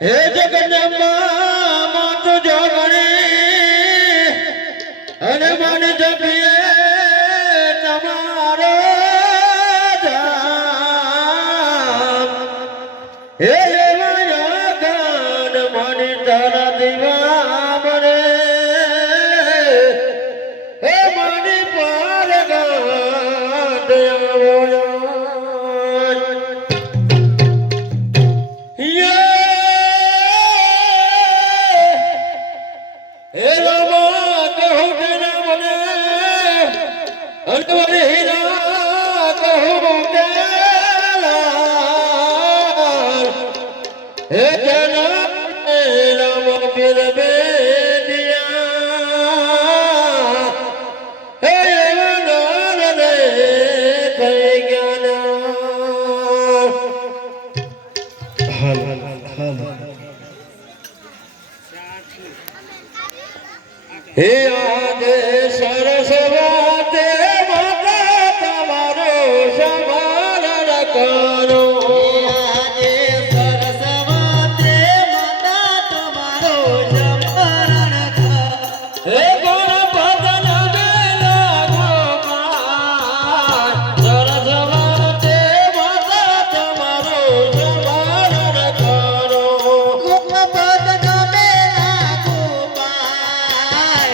હે જગદંબા માત જોગણી અને મન જપીએ તમારો ધામ હે માયા ગાન મન તારા દીવા બને હે મની પાર ગાટ આવો હે આજે સરસ્વતી માતા તમારો સંભાળ કરો આજે સરસ્વતી માતા તમારો સંભાળ કરો હે ગણપતન બેલા ગોપાલ સરસ્વતી માતા તમારો સંભાળ કરો ગણપતન બેલા ગોપાલ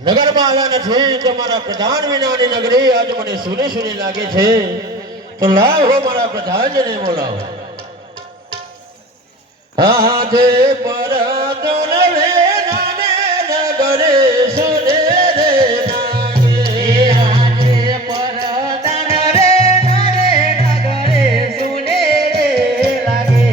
નગરમાં આવ્યા નથી તો મારા પ્રધાન વિનાની નગરી આજ મને સુની સુની લાગે છે. તો લાવો મારા પ્રધાનજીને બોલાવો. હાથે પર દોલવે નામે નગરે સુને રે લાગે. હાથે પર દોલવે નામે નગરે સુને રે લાગે.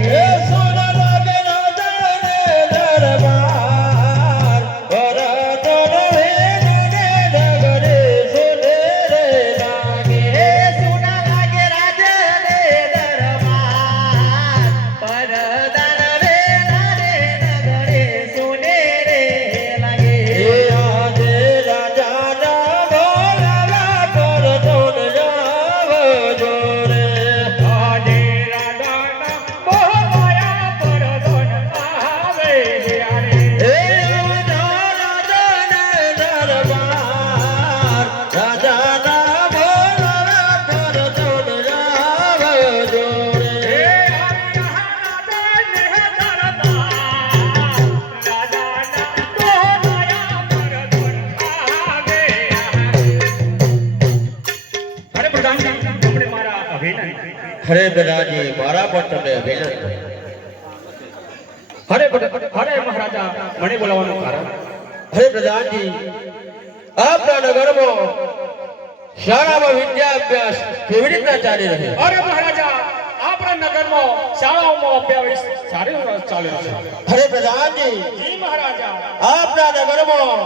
સુન લાગે રાજાને દરબાર પર દોલવે નામે નગરે સુને રે લાગે. સુન લાગે રાજાને દરબાર પર હરે પ્રધાનજી મારા પર તમને અભિનંદન. હરે મહારાજા મને બોલાવવાનું કારણ? હરે પ્રધાનજી આપના નગરમાં શાળામાં વિદ્યા અભ્યાસ કેવી રીતના ચાલી રહ્યો? અરે મહારાજા આપણા નગરમાં શાળાઓમાં અભ્યાસ સારી રીતે ચાલે છે. હરે પ્રધાનજી જી મહારાજા આપના નગરમાં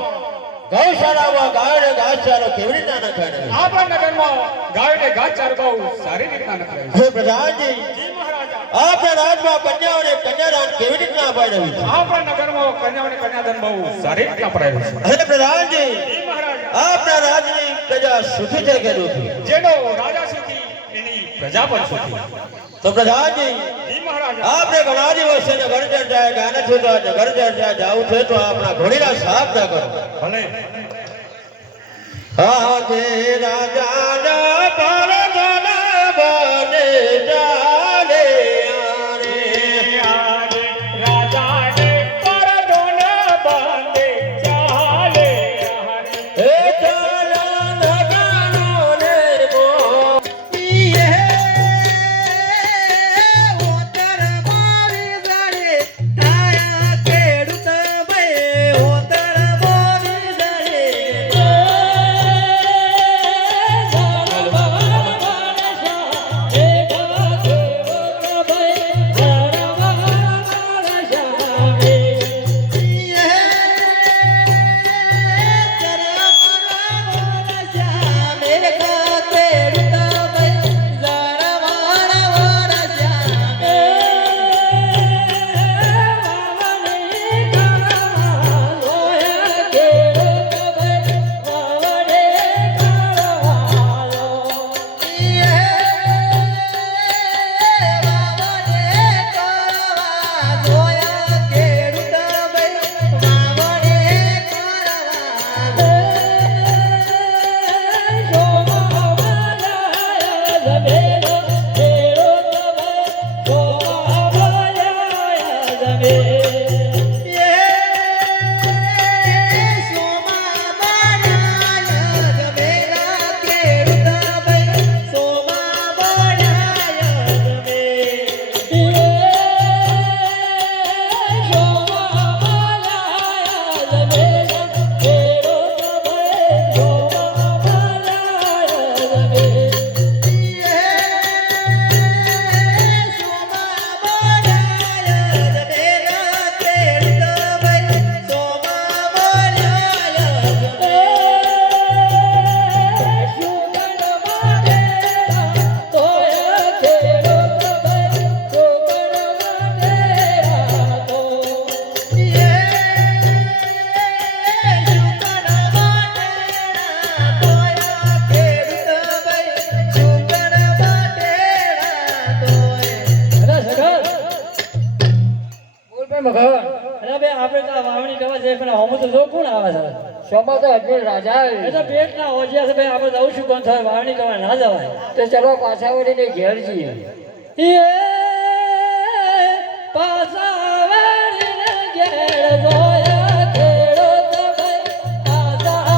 ગૌશાળામાં ગાયોને ઘાસચારો કેવી રીતના નખાય રહ્યો? આપણા નગરમાં ગાયોને ઘાસચારો બહુ સારી રીતના નખાય છે. હરે પ્રધાનજી જી મહારાજા આપના રાજમાં કન્યાઓને કન્યાદાન કેવી રીતના અપાઈ રહ્યું છે? આપણા નગરમાં કન્યાઓને કન્યાદાન બહુ સારી રીતના અપાય છે. હરે પ્રધાનજી જી મહારાજા આપના રાજની પ્રજા સુખી છે કે દુઃખી? જેનો રાજા સુખી એની પ્રજા પણ સુખી. તો પ્રધાનજી જી મહારાજા આપણે ઘણા દિવસે નગર ચર્ચા ગયા નથી તો નગર ચર્ચા જાવું છે તો આપણા ઘોડીના સાફ ના કરો. ભલે હાથે રાજાના પરગના બને ચાલે આરે. આરે રાજાને પરદોના બાંધે ચાલે આરે. હે ચાલા નગાનો ને મોતીએ ઓતર મારી જાડે ધાયા ખેડૂત ભાઈ ઓતર મારી જાડે. શોમાં તો અજમેર રાજા એ તો પેટ ના હોજિયા છે ભાઈ આપણે જવું શું કોણ થાય વાવણી કરવા ના જવાય તો ચલો પાછા વળીને ઘેર જઈએ. એ પાછા વાળીને ઘેર જોયા ખેડૂત ભાઈ પાછા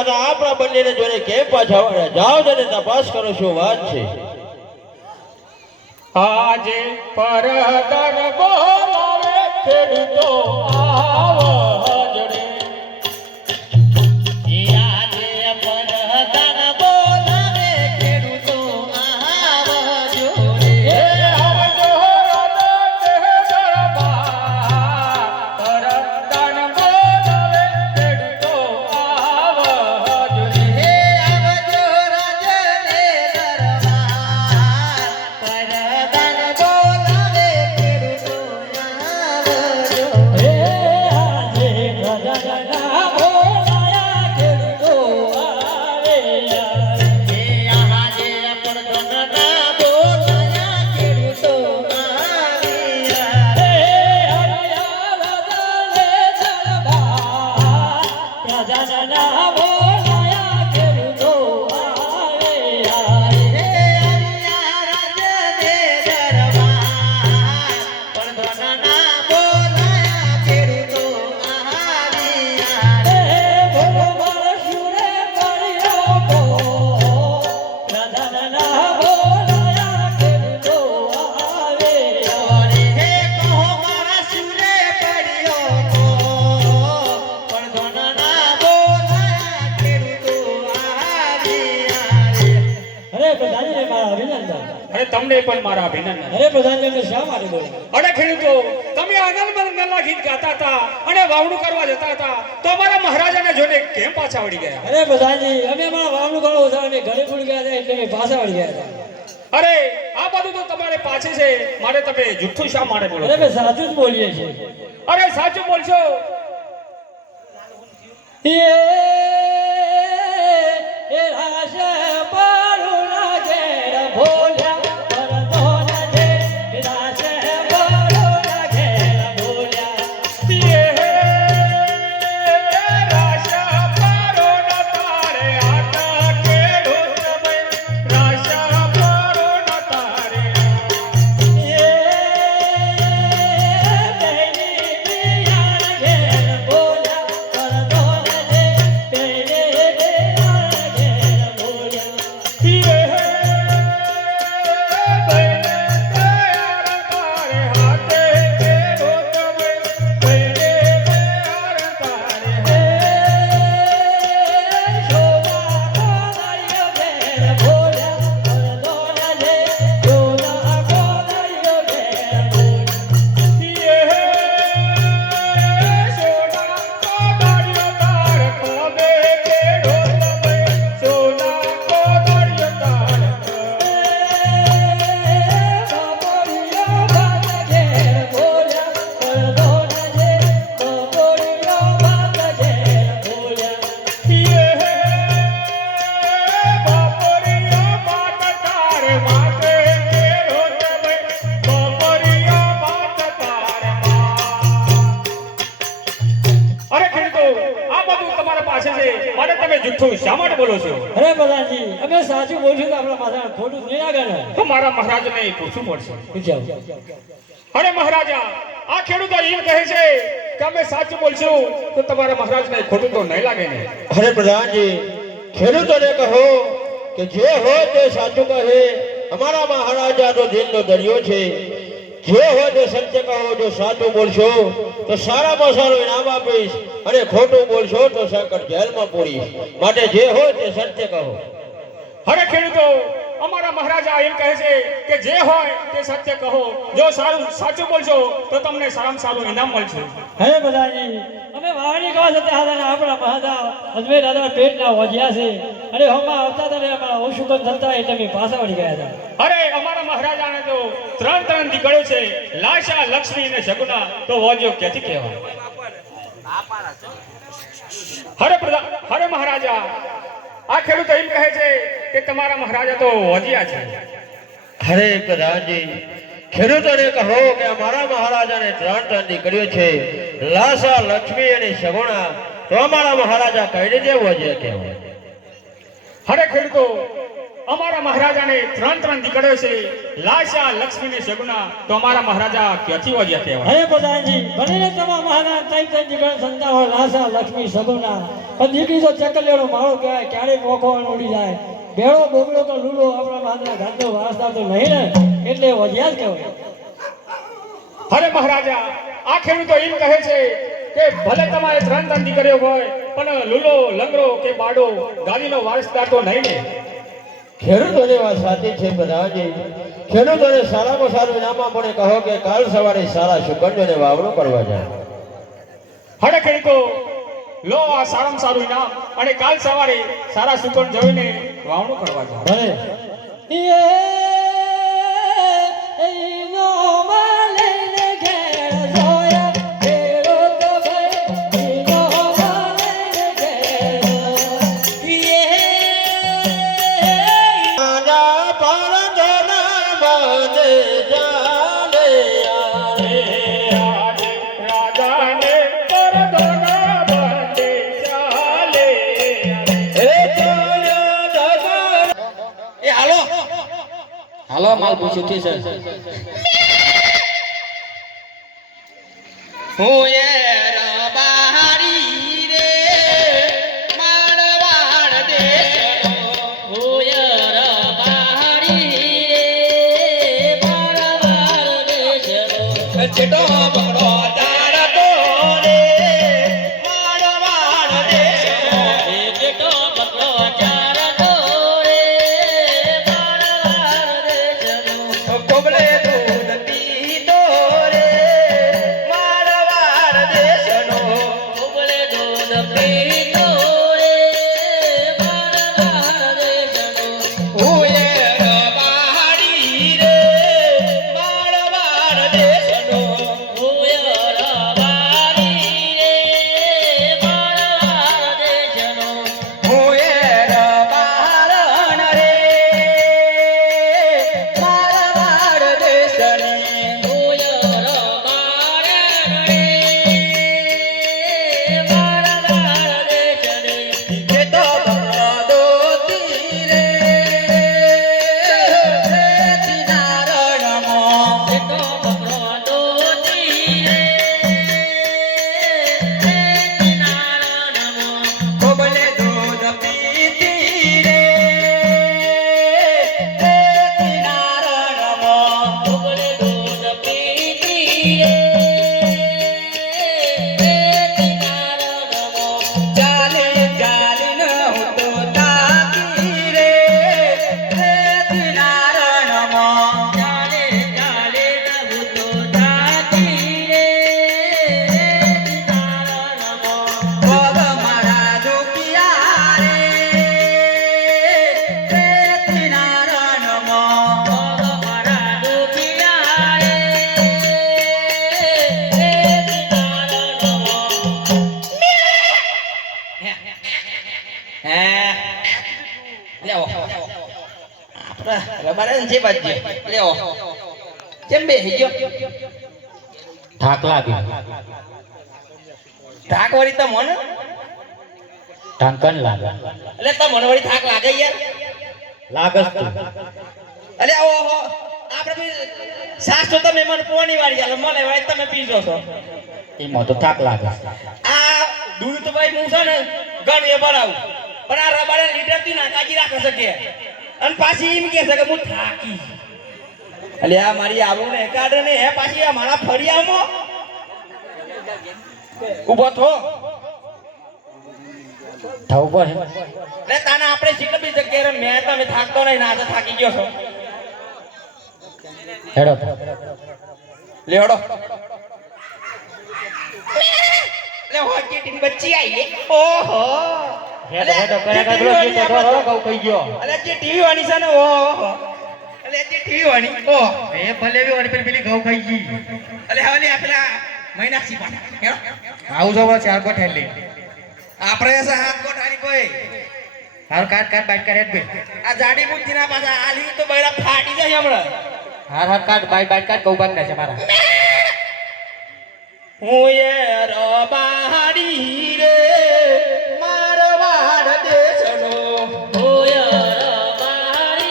રાજા આપણા બંનેને જોડે કેમ પાછા વળ્યા? જાઓ જને તપાસ કરો શું વાત છે. આજે પરદાન બોલાવે ખેડૂતો આવજે. આજે પરદાન બોલાવે ખેડૂતો આવજો રે. હે આવજો રાજા તે દરબાર, પરદાન બોલાવે ખેડૂતો આવજો રે. હે આવજો રાજને દરબાર, પરદાન બોલાવે ખેડૂતો આવજો. હે આજે રાજાના બોલાયા ખેડૂતો આવે આવે. હે આજે પરદાન બોલાયા ખેડૂતો આવ્યા. હે હરિયા રાજાને દરબાર, રાજાના બોલાયા ખેડૂતો આવે આવે. હે આવ્યા રાજને દરબાર, પરદાના બોલાયા ખેડૂતો આવ્યા. હે બોલો મારા સુરે કર્યો બો, રાજાના બોલાયા ખેડૂતો આવે આવે. હે કહો મારા સુરે પડ્યો તો, પરદાના બોલાયા ખેડૂતો આવ્યા. અરે પ્રધાનજી મારા અભિનંદન. અરે તમને પણ મારા અભિનંદન. અરે પ્રધાનજી તમે શા માટે બોલો? અરે ખેડૂતો, તમે આનંદમંગલના ગીત ગાતા હતા અને વાવણું કરવા જતા હતા તો અમારા મહારાજાને જોઈને કેમ પાછા વળી ગયા? અરે પ્રધાનજી અમે અમારા વાવનું ઘણું હતા અમે ઘરે ભૂલ ગયા હતા એટલે અમે પાછા વળી ગયા હતા. અરે આ બધું તો તમારે પાછે છે, મારે તમે જુઠ્ઠું શા માટે બોલો અરે છો? અમે સાચું જ બોલીએ છીએ. અરે સાચું બોલશો. એ રાશે પારુણા ઘેર ભોલ્યા પરદોના દે, રાશે પારુણા ઘેર ભોલ્યા. રાશા પારો ન તારે આટા ખેડૂત ભાઈ, રાશા પારો ન તારે. હાથે ખેડૂત ભાઈ, જુઠ્ઠું શા માટે બોલો છો? અરે પ્રધાનજી અમે સાચું બોલશું તો આપણા માથા ખોટું નહીં લાગે ને. તો મારા મહારાજને પૂછવું પડશે. પૂછ્યા અરે મહારાજા, આ ખેડૂતો એમ કહે છે કે અમે સાચું બોલશું તો તમારા મહારાજને ખોટું તો નહીં લાગે ને? અરે પ્રધાનજી, ખેડૂતોને કહો કે જે હોય તે સાચું કહે. અમારા મહારાજા તો દિલનો દરિયો છે. જે હોય તે સત્ય કહો. જો સાચું બોલશો તો સારામાં સારું ઇનામ આપીશ અને ખોટું બોલશો તો સખત જેલમાં પૂરીશ. માટે જે હોય તે સત્ય કહો. અરે ખેડૂતો, અમારા મહારાજા એમ કહે છે કે જે હોય તે સત્ય કહો. જો સાચું બોલશો તો તમને સારામાં સારું ઇનામ મળશે. હે પ્રધાનજી અમે વાવણી કરવા જતા હતા ને આપણા મહારાજ અજમેર દાદા પેટના વધ્યા છે અને હમણાં આવતા હતા ને અમારા ઓશુકન થતા એટલે અમે પાછા વળી ગયા હતા. અરે અમારા મહારાજાને તો ત્રણ દીકરીઓ છે, લાશા, લક્ષ્મી અને શગુના. તો વોજો ક્યાંથી કહેવાય? હરે મહારાજા, આ ખેડૂતો એમ કહે છે કે તમારા મહારાજા તો વધ્યા છે. અરે પ્રધાનજી, ખેડૂતોને કહો કે અમારા મહારાજાને ત્રણ દીકરીઓ છે, લાશા, લક્ષ્મી અને સગુણા. તો અમારા મહારાજા કઈ રીતે વધ્યા કહેવાય? અરે ખેડૂતો, અમારા મહારાજાને ત્રણ દીકરીઓ છે, લાશા, લક્ષ્મી ને શગુના. તો અમારા મહારાજા ક્યાંથી વધ્યા કહેવાય? હે પ્રધાનજી, ભણીને તમારા મહારાજ ત્રણ દીકરા સંતા હોય, લાસા, લક્ષ્મી, સગુના. પણ દીકરી તો ચકલીઓનો માળો કહેવાય, ક્યારેય મોખો ઉડી જાય. ભેળો બોગડો તો લૂલો આપણા મહારાજ ઘરનો વારસદાર તો નહીં ને, એટલે વધ્યા જ કહેવાય. અરે મહારાજા, આ ખેડૂતો એમ કહે છે કે ભલે તમારે ત્રણ દીકરીઓ હોય, પણ લુલો, લંગડો કે બાડો ગાદીનો વારસદાર તો નહીં ને. ખેડૂતોની વાત સાચી છે પ્રધાનજી. ખેડૂતોને સારામાં સારું ઇનામમાં પણ કહો કે કાલ સવારે સારા સુકન્યાને વાવણું કરવા જાય. હરે ખેડૂતો, લો આ સારામાં સારું ઇનામ, અને કાલ સવારે સારા સુકન જોઈને વાવણું કરવા જાઓ. ભલે રાજાને પરદોના બંધે ચાલે. એ હાલો હાલો માલ પૂછ્યું થી સર હું એ રબારી રે મારવાડ દેશનો હું એ રબારી રે મારવાડ દેશનો ચેટો પકડો તારા તો રે મારવાડ દેશનો ચેટો પકડો તારા તો રે મારવાડ દેશનો કોબલે દૂધ પીતો રે મારવાડ દેશનો કોબલે દૂધ પીતો રે મારવાડ દેશનો હું એ રબારી રે મારવાડ દેશનો હું એ રબારી રે મારવાડ દેશનો હું એ રબારણ રે મારવાડ દેશની હું એ રબારણ રે મારવાડ દેશની કે તો બદો તીરે નારણમો કે તો બદો તીરે નારણમો કોબલે દૂધ પીતી રે નારણમો કોબલે દૂધ પીતી રે નારણમો ચાલે ચાલે ન હું તો તાકી રે નારણમો ચાલે ચાલે ન હું તો તાકી રે નારણમો પગ મારા દુખિયા રે નારણમો પગ મારા દુખિયા રે નારણમો લેવો રબારે જે બાજુ લેવો કેમ બેહી ગયો થાક લાગ્યો, થાક વળી તો મન ઢાંકણ લાગે, એટલે તો મન વળી થાક લાગે યાર લાગસ તું. અલે ઓહો આપણે બી સાસ તો તમે મને પોણી વાળી આલો મને વાળી તમે પીજો છો એમાં તો થાક લાગે. આ દૂધ તો ભાઈ હું છે ને ગણ એ ભરાવું પણ આ રબારે લીટર ના કાજી રાખે છે કે અને પાછી એમ કહે છે કે હું થાકી અલે આ મારી આવું ને કાઢે ને હે પાછી આ મારા ફળિયામાં ઊભો થો થવું પડે. ને તાને આપણે શીખી બી જગ્યાએ રે મેં તમે થાકતો નહીં ના તો થાકી ગયો છો હેડો લેવડો લે હોકી ટીમ બચ્ચી આવી ઓહો હેડો હેડો કરે કાગલો જીતો તો કહું કહી ગયો. અલે જે ટીવી વાળી છે ને ઓહો અલે જે ટીવી વાળી ઓહ એ ભલે બી વાળી પેલી ઘઉં ખાઈ ગઈ. અલે હવે લે પેલા મહિના સી પાછા હેડો આવું જો ચાર કો ઠેલી આપણે એસા હાથ કોઠાની કોઈ હાર કાટ કાટ બાઈટ કરે બે આ જાડી બુદ્ધિ ના પાછા આલી તો બૈરા ફાટી જાય હમણાં હાર હાર કાટ બાઈટ કાટ કહું બાંધ છે મારા. હું એ રબારી રે મારવાડ દેશનો હું એ રબારી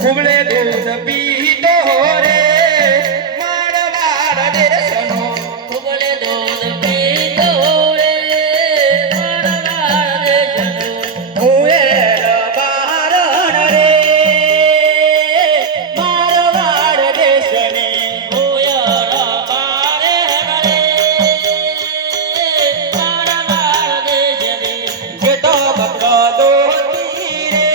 કુબલે દૂધ પીતો રે મારવાડ દેશનો ઉગલે દૂધ પીતો રે મારવાડ દેશનો. હુએર બારણ રે મારવાડ દેશને ઉયરા પારે રે મારવાડ દેશને. જેતો બકરો દોતી રે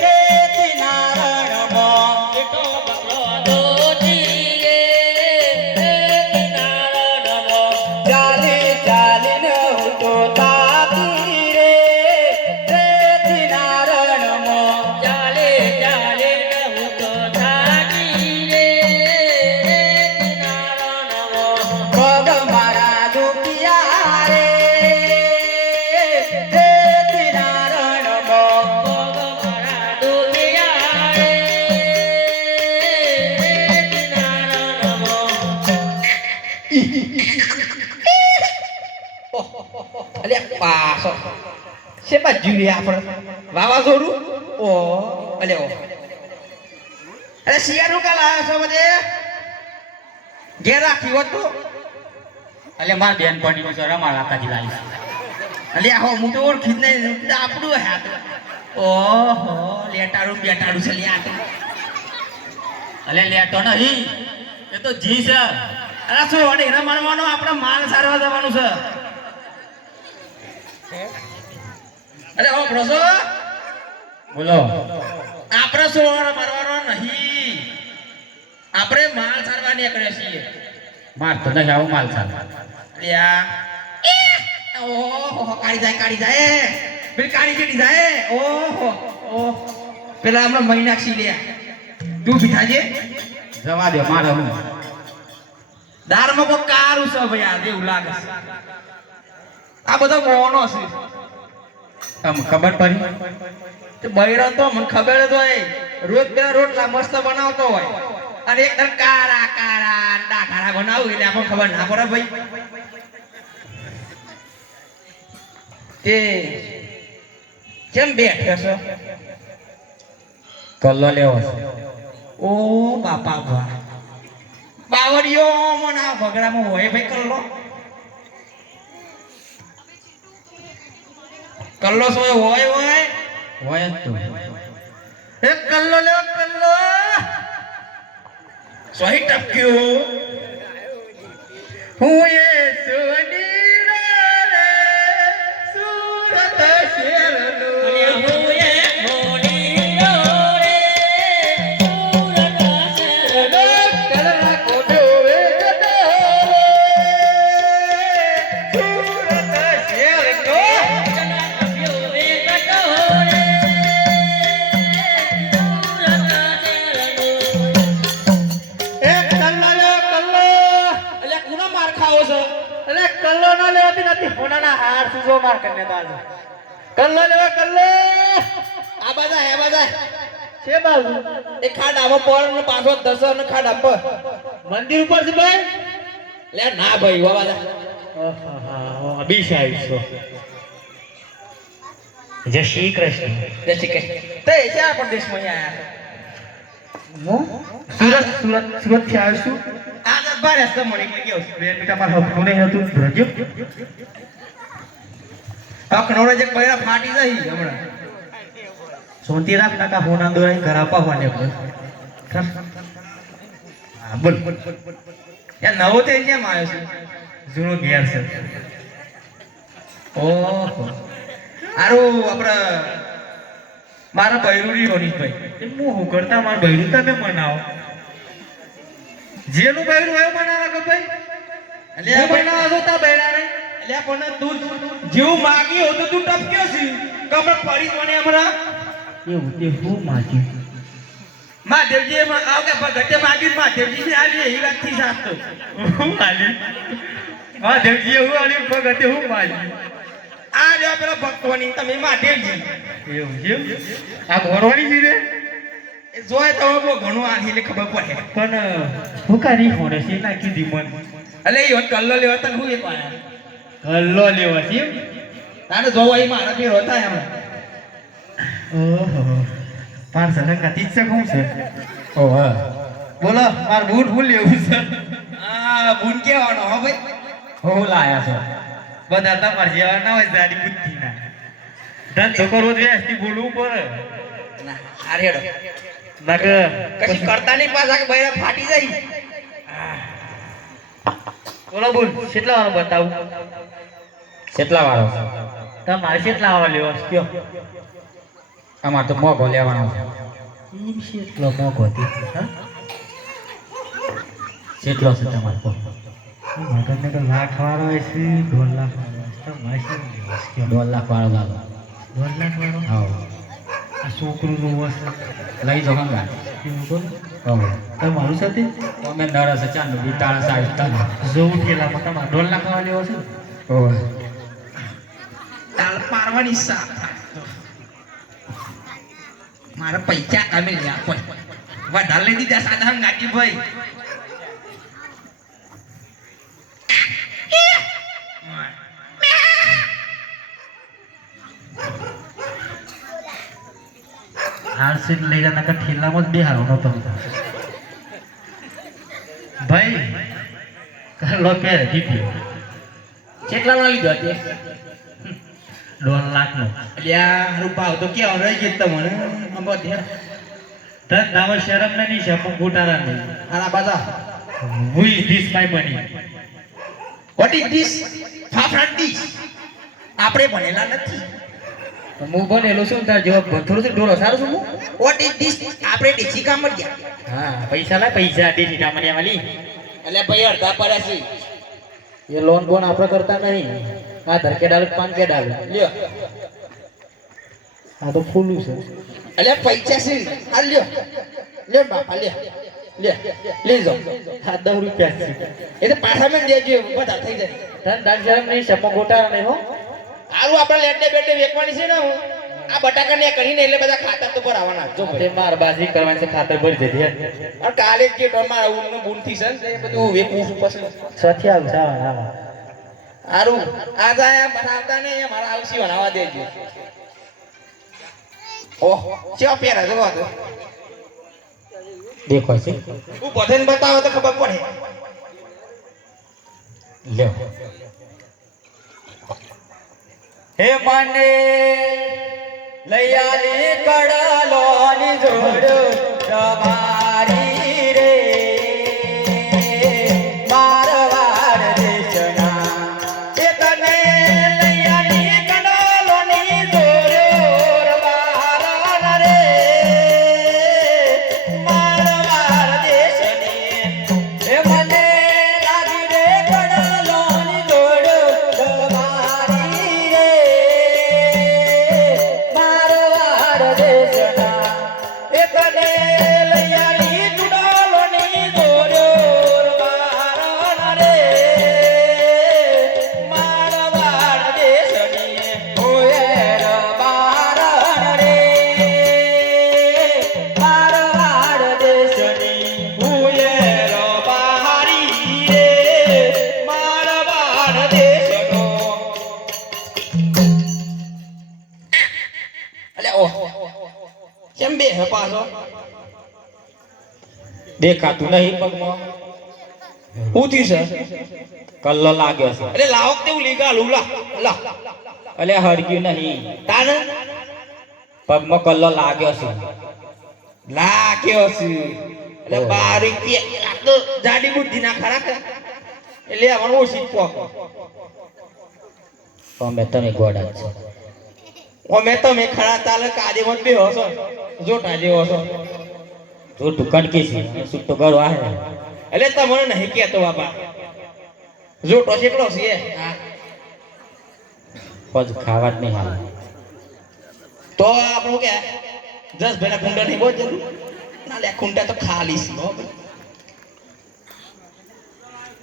ખેતી નારણમાં જેટો બકરો દોતી રે કિનારણમો. ચાલી ચાલીને હું તો તાકી રે ખેતી નારણમાં ચાલે ચાલે હું તો થાકી રે કિનારણમો. પગ મારા દુખિયા રે ખેતી નારણમાં પગ મારા દુખિયા રે કિનારણમો. અલે પાસો શેમાં જીવે આપણે વાવાઝોડું ઓ અલે ઓ અરે શિયાળું કાલ આવ્યો છો બધે ઘેર રાખ્યું હોત તો એટલે માર બેન પણ છે રમાડ આકાથી લાવી. અલે આહો હું તો ઓળખી જ નહીં આપણું હે આ તો. ઓહો લેટાડું બેટાડું છે લે આ તો. અલે લેતો નહીં એ તો જી છે. અરે શું વડે રમવાનો આપણે માલ સારવા જવાનું છે અરે હો પ્રસો બોલો. આપણે શું મરવાનો નહીં આપણે માલ સારવા નીકળ્યા છીએ માર તો નહીં આવું માલ ચાલ. લ્યા ઓહો કાઢી જાય પેલી કાઢી જેડી જાય ઓહો ઓહ પેલા હમણાં મહિનાક્ષી લે તું બીઠાજે જવા દે મારે હું દારમાં કોઈ કારું છે ભાઈ આ એવું લાગે છે. આ બધો મોનો છે તમ ખબર પડી. તે બૈરો તો મને ખબર જ હોય રોજ પેલા રોટલા મસ્ત બનાવતો હોય અને એકદમ કારા કારા અંડા કારા બનાવું એટલે આપણને ખબર ના પડે ભાઈ કે કેમ બેઠે છો કલ્લો લેવો છે. ઓ બાપા ભા બાવરીઓ મને આ ભગડામાં હોય ભાઈ કલ્લો કલ્લો શું હોય હોય હોય જ તો. એક કલ્લો લેવો કલ્લો સોહી ટપક્યો હું એ સોની રે સુરત શેરનો હું એ મોડીનો રે સુરત શહેરનો. કલરા કોડો વે ગડો સુરત શેરનો આપ્યો એ કટો રે સુરત શહેરનો. એક કલ્લો લેવો કલ્લો એટલે કુના માર ખાવો છો એટલે કલ્લો ના લેવાતી નથી હોનાના હાર સુજો માર કરને દાદા કલ્લો લેવો કલ્લો આ બાજા હે બાજા છે બાજુ એ ખાડ આવો પર ને પાછો દર્શન ખાડ આપ મંદિર ઉપર છે ભાઈ લે ના ભાઈ વા બાજા અભિષેક છો. જય શ્રી કૃષ્ણ. જય શ્રી કૃષ્ણ તે ક્યાં પ્રદેશમાં આયા સુરત સુરત સુરત થી આવ્યો છું આ તો બારે સમણી કે ગયો બે બેટા માર હકનો નહીં હતું ભરજો હકનો જે પૈડા ફાટી જાય હમણાં સોંતી રાખ નાકા હોના દોરાઈ ઘર આપવાને હા બોલ યાર નવો તે કેમ આવ્યો છે જૂનો ઘેર છે ઓહો આરું આપણે મારા બૈરુડી હોનીશભાઈ હું કરતા મારા બૈરું તમે મનાવો જેનું બૈરું હોય મનાવા કે ભાઈ અલ્યા બનાવા તો તા બૈરા નહીં અલ્યા પણ તું જેવું માગી હો તો તું ટપક્યો છે કમર પડી મને હમણાં એવું તે હું માગ્યું. મહાદેવજી એમાં આવ કે ભગતે માગી મહાદેવજી ને આલી એ વાત થી સાચો હું આલી મહાદેવજી હું આલી ભગતે હું માગી આ જો પેલા ભક્તોની તમે મહાદેવજી એવું છે. આ ઘોરવાની છે ને જોય તો બહુ ઘણું આની એટલે ખબર પડે પણ હું કાની ફોને છે ના કીધી મન. અલે એ હોત કલ્લો લેવા તને હું એક વાર કલ્લો લેવો છે એમ? તારે જોવા એ મારા પે રોતા એમ ઓહો 500 ટકા 30 શું છે ઓ હા બોલો માર બૂટ ફૂલ લેવું છે આ બુન કેવાનો હો ભાઈ હું લાયા છો બધા તમાર જેવા ના હોય જાડી બુદ્ધિ ના ધંધો કરવો વ્યવસ્થિત બોલવું પડે ના આ રેડો નક કશી કરતા નહીં પાછા કે ભાઈ ફાટી જાય બોલો બોલ કેટલા વાર બતાવું કેટલા વાળો તમારે કેટલા વાર લેવો છે કયો અમાર તો મોઘો લેવાનો છે ઈમ કેટલો મોકો હતી હા કેટલો છે તમારે કહો મગનને તો લાખ વાળો હોય છે 2 લાખ વાળો હોય છે માસી કયો 2 લાખ વાળો લાવો 2 લાખ વાળો હા આ છોકરું નું હશે લઈ જાઓ હંગા કેવું બોલ હવે તમારું સાથે અમે નરસ ચાંદ બીતાળ સાઈડ તને જોઉં થેલામાં તમારે 2 લાખ વાળો લેવો છે ઓ તાલ પારવાની સા મારા પૈસા તમે લ્યા કોઈ વધારે લઈ દીધા સાદા ગાડી ભાઈ આરસી લઈ જતા કે ઠેલામાં જ બેહારો નતો ભાઈ કાલો પેર જીત્યો કેટલા નો લીધો તે 2 લાખ નો અલ્યા રૂપાવ તો કેવો રહી ગયો તમને અંબો ધ્યાન તન નામ શરમ નહીં છે પણ ગોટારા નહીં આના બાજા who is this my money what is this fafda this આપણે ભણેલા નથી હું બનેલો છું તાર જવાબ થોડું છે ડોરો સારું છું હું વોટ ઇઝ ધીસ આપણે ડીસી કામ ગયા હા પૈસા લા પૈસા દેશી ટામણિયા વાલી એટલે ભાઈ અડધા પડ્યા છે એ લોન બોન આપણે કરતા નહીં આ ધરકે ડાલ 5 કે ડાલ લ્યો આ તો ફૂલું છે એટલે પૈસા છે આ લ્યો લ્યો બાપા લ્યો લ્યો લઈ જાઓ આ 10 રૂપિયા છે એ તો પાછા મેં દેજો બધા થઈ જાય તન દાન શરમ નહીં છે પણ ગોટારા નહીં હો હારું આપણે લેટે બેટે વેકવાની છે ને હું આ બટાકા ને કરીને એટલે બધા ખાતર તો પર આવવાના જો તે માર બાજી કરવાની છે ખાતર ભરી જતી અને કાલે જે ટોમાં ઊનનું બૂન થી છે ને એ બધું વેકવું છું પછી સથી આવું સાવા નાવા હારું આ જાય બનાવતા ને એ મારા આવસી બનાવવા દેજો ઓહ ચા પેરા જો તો દેખો છે હું બધાને બતાવો તો ખબર પડે લ્યો હે મને લૈયાલી કડલોની જોડ તમારી રે મારવાડ દેશના એ તને લૈયાલી કડલોની જોડ મારવાડ રે મારવાડ દેશની હે મને લાગી રે કડલોની જોડ તમારી રે મારવાડ દેશના એ તને લૈયાલી કડલોની જોડ મારવાડ રે મારવાડ દેશની ઓય બારણ રે મારવાડ દેશની ઓય બહારી રે મારવાડ દેશનો એટલે ઓહ કેમ બે હે પાછો દેખાતું નહીં પગમાં ઉતી છે કલ્લો લાગ્યો છે એટલે લાવક તેવું લીગા લુલા લા અલે હરગ્યું નહીં તાન પગમાં કલ્લો લાગ્યો છે લા કેવો છે એટલે બારી કે આ તો જાડી બુદ્ધિ ના ખરા કે એટલે આવવાનું ઓછી પોક અમે તમે ગોડા છો ઓમે તમે ખરા તાલે કાદે મત બે હસો જોટા જેવો હસો જો દુકાન કે છે શું તો કરો આ એટલે તમને નહીં કહેતો બાપા જોટો કેટલો છે હા પગ ખાવા જ નહીં હાલ તો આપણું કે 10 ભેડા કુંડા નહીં બોલ જતું ના લે કુંડા તો ખાલી છે હો ભાઈ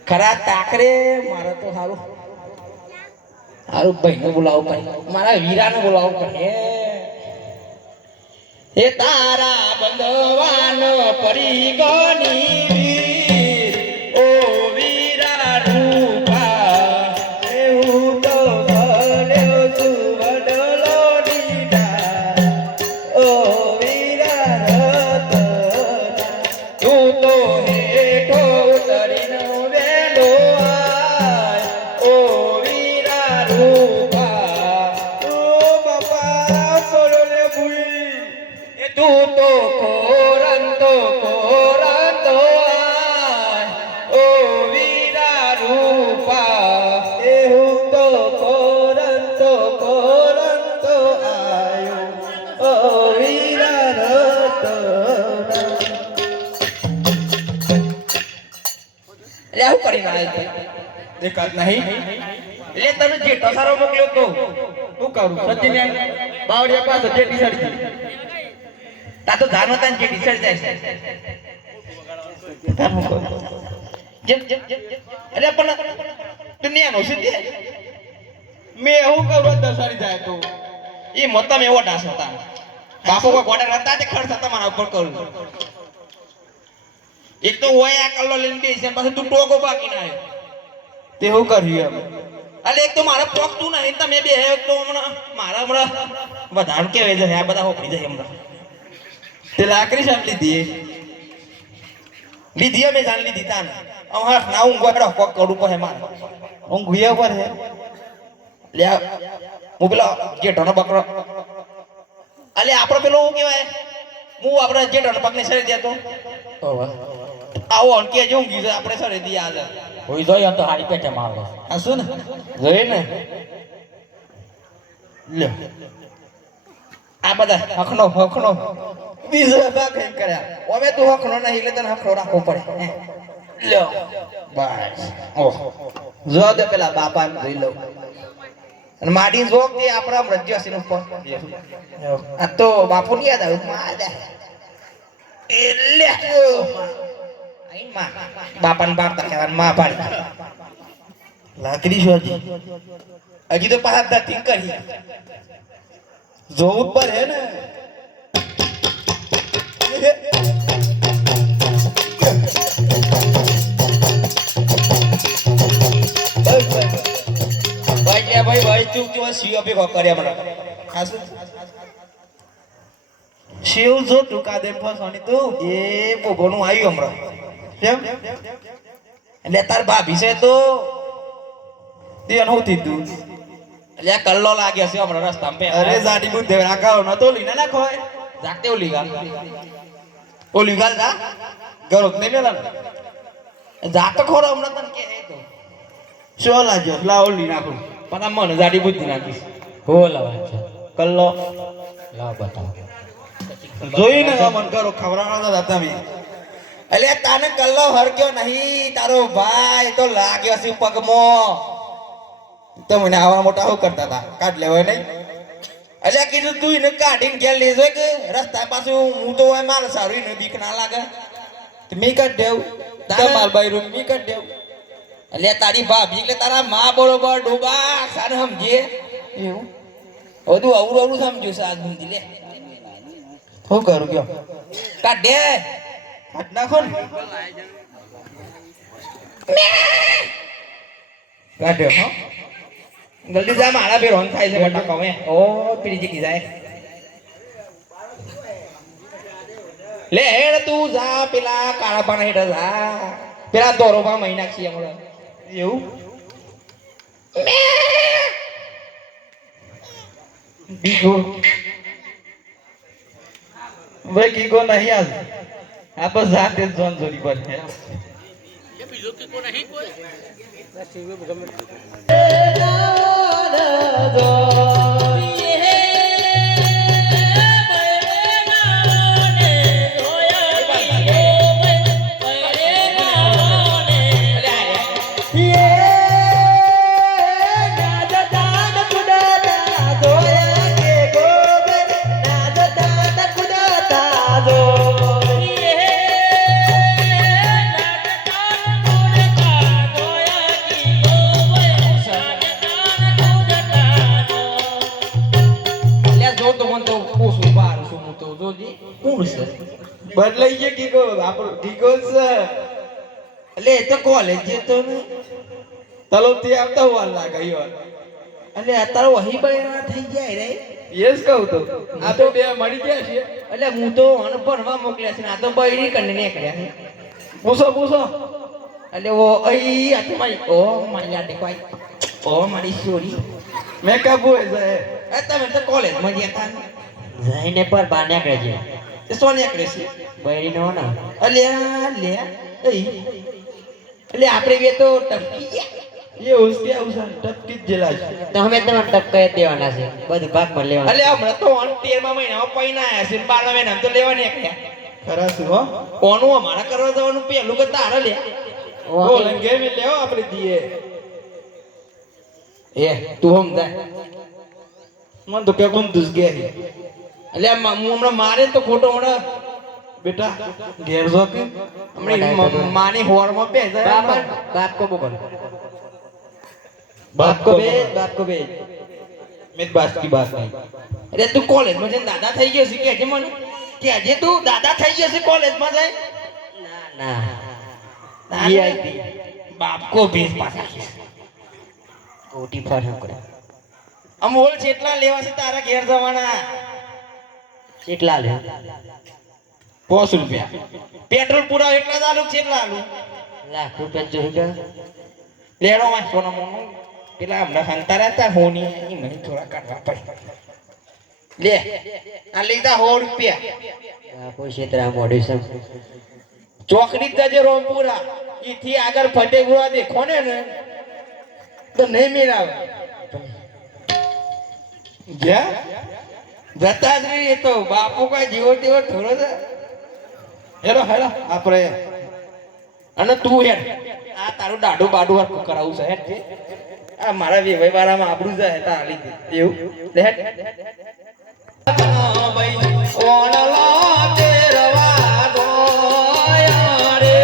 ખરા તાકરે મારે તો સારું સારું ભાઈને બોલાવું પડે મારા વીરાને બોલાવું પડે એ તારા બંધવાન પરી ગની વીર ઓ વીરા રૂપા એવું તો ભલ્યો છું વડલો દીધા ઓ વીરા કોરંતો આય ઓ વીરા રૂપા એ હું તો કોરંતો આયો ઓ વીરા રતન લે હું કરીને આવ્યો દેખાત નહીં એટલે તને જેટલો સારો મોકલ્યો તો શું કરું સચિન બાવડિયા પાસે જેટી સડી તા તો ધાનો તાન જેટી સડી જાય છે અરે પણ દુનિયાનો સિદ્ધિ મેં એવું કરું દસાડી જાય તો એ મતમ એવો ડાસ હતા બાપુ કોઈ ગોડા હતા તે ખર્ચ હતા મારા ઉપર કરું એક તો ઓય આ કલ્લો લઈને બેસી પછી તું ટોકો બાકી ના આવ્યો તે હું કર્યું અલે એક તો મારા પોક તું નહીં તમે બે તો હમણાં મારા હમણાં વધારે કેવાય છે આ બધા હોપડી જાય હમણાં તે લાકડી જાણ લીધી અમે જાણ લીધી તાન હાથ ના ઊંઘવાડો કોક કડું પડે મારે ઊંઘ્યા પર હે લે હું પેલો જેઠાનો બકરો અલે આપણો પેલો શું કહેવાય હું આપણે જેઠાનો પગને સરી દેતો આવો અણકે જો ઊંઘી જાય આપણે સરી દઈએ આજે હોય જોઈ તો હારી પેટે મારો આ શું ને જોઈ ને લે આ બધા હખનો બીજો ભાગ એમ કર્યા હવે તું હખનો નહીં એટલે તને હખનો રાખવો પડે લ્યો બસ ઓહ જો દે પેલા બાપાને જોઈ લઉં અને માડી જોક દે આપણા રજ્યસીન ઉપર આ તો બાપુ ની યાદ આવ્યું માં દે એટલે આઈ માં બાપાને બાપતા કહેવાનું માં પાડી લાકડી શું હજી તો પાછા દાતી કરી જોવું પર હે ને ભાઈ ચૂપ ચૂપ શિવ ભેગો કર્યા મને શિવ જો ટૂંકા દે ફસવાની તું એ પોગોનું આવ્યું હમણાં કેમ એટલે તાર ભાભી છે તો તે અનહું થીધું એટલે કલ્લો લાગ્યો છે હમણાં રસ્તામાં પે અરે જાડી બુદ્ધે રાખાવ નતો લીને નાખો જાગતે ઓલી ગાલ જા ગરોત નહીં મેલા જાતો ખોરો હમણાં તને કે તો શું લાગ્યો લા ઓલી નાખું પણ આ મને જાડી બુદ્ધિ નાખીશ હો લાવા છે કલ્લો લાવ બતાવો જોઈને મન કરો ખવરાણો હતા તમે એટલે તાને કલ્લો હરક્યો નહીં તારો ભાઈ તો લાગ્યો છે પગમો તો મને આવા મોટા હું કરતા હતા કાઢ લેવાય નહીં એટલે કીધું તું એને કાઢીને ઘેર લેજો કે રસ્તા પાછું હું તો માલ સારું એને બીક ના લાગે મી કાઢ દેવ તારા માલ બાઈ રૂમ મી કાઢ દેવ એટલે તારી ભાભી એટલે તારા માં બરોબર ડોબા સાને સમજે એવું બધું અવરું સમજ્યું છે આજ બુંદી લે શું કરું કયો કાઢ દે કાઢ નાખો ને કાઢ્યો હા જલ્દી જા મારા બે રોન થાય છે બટા કહે ઓ પીડી જીકી જાય લે હેડ તું જા પેલા કાળા પાણા હેઠ જા પેલા દોરોબા મહિના છીએ હમણાં એવું બીગો ભાઈ કીગો નહીં આજ આ બસ જાતે જ જોન જોડી પર છે બીજો કીગો નહીં કોઈ બદલાઈ ગયો કીગો આપણો કીગો છે એટલે એ તો કોલેજ જતો ને તલો તે આવતા હોવા લાગ્યો એટલે અત્યારે વહી બળેના થઈ જાય રે યસ કહું તો આ તો બે મળી ગયા છે એટલે હું તો ભણવા મોકલ્યા છે આ તો બૈરી કરીને નીકળ્યા છે પૂછો એટલે ઓ અઈ આ તો મારી ઓ મારી લાડે કોઈ ઓ મારી સોરી મેં કાબુ છે તમે તો કોલેજમાં ગયા હતા જઈને પર બહાર નીકળે છે સોનિયા કરે છે બૈરીનો ને અલ્યા લે એટલે આપણે બે તો ટપકી ગયા એ ઉસકે ઉસા ટપકી જ જેલા છે તો અમે તમને ટપકાઈ જ દેવાના છે બધું ભાગમાં લેવાના અલ્યા હમણાં તો 13મા મહિનામાં પૈના આયા છે 12મા મહિનામાં તો લેવાની એક ખરા શું હો કોનું અમારા કરવા જવાનું પેલું કે તારે લે બોલ ગેમ લેવો આપણે દીએ એ તું હમ જાય મન તો કે ગુમ દુસ ગે અલ્યા હું હમણાં મારે તો ખોટો હમણાં બેટા ઘેર જો કે હમણાં માની હોરમાં બે બાપ બાપ કો બોલ બાપ કો બાપ કો બેજ મેં બાત की बात नहीं અરે તું કોલેજમાં જઈને દાદા થઈ ગયો છે કે આજે મને કે આજે તું દાદા થઈ ગયો છે કોલેજમાં જાય ના ના વીઆઈપી બાપ કો ભેજ પાછા ઓટી પર હમ કરે આમ બોલ જેટલા લેવા છે તારા ઘેર જવાના કેટલા લે 5 રૂપિયા પેટ્રોલ પૂરા એટલા જ આલું કેટલા આલું લાખ રૂપિયા જોઈ ગયા લેડો માં સોના મોનો પેલા હમણાં હંતારા હતા હોની એ મને થોડા કાઢવા પડે લે આ લીધા 100 રૂપિયા બાપો ક્ષેત્રા મોડી સમ ચોકડી જજે રોમપુરા ઈથી આગળ ફટેગુડા દેખો ને તો નહીં મેળાવે ગયા જતા જ રહી તો બાપુ કઈ જીવો તેવો થોડો છે હેલો હેલો આપણે અને તું હેડ આ તારું દાઢું બાડું હરખું કરાવું છે હેડ આ મારા વેવાઈ વાળામાં આબરૂ જાય તા હાલી દે એવું લે હેડ ભાઈ ઓણલા તેરવા દોયા રે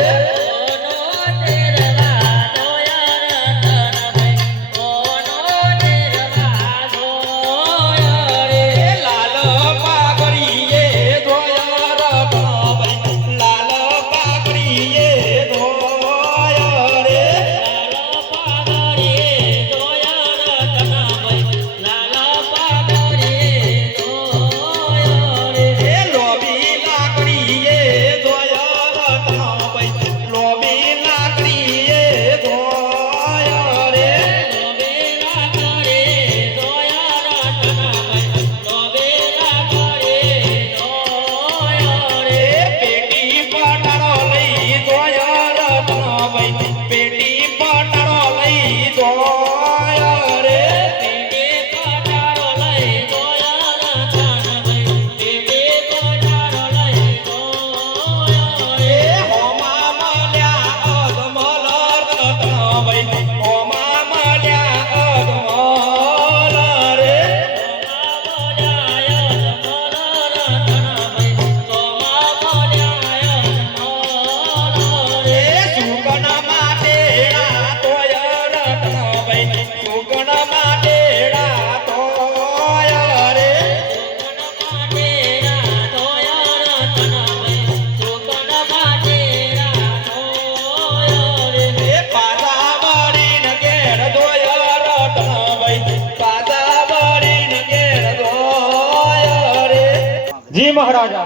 જી મહારાજા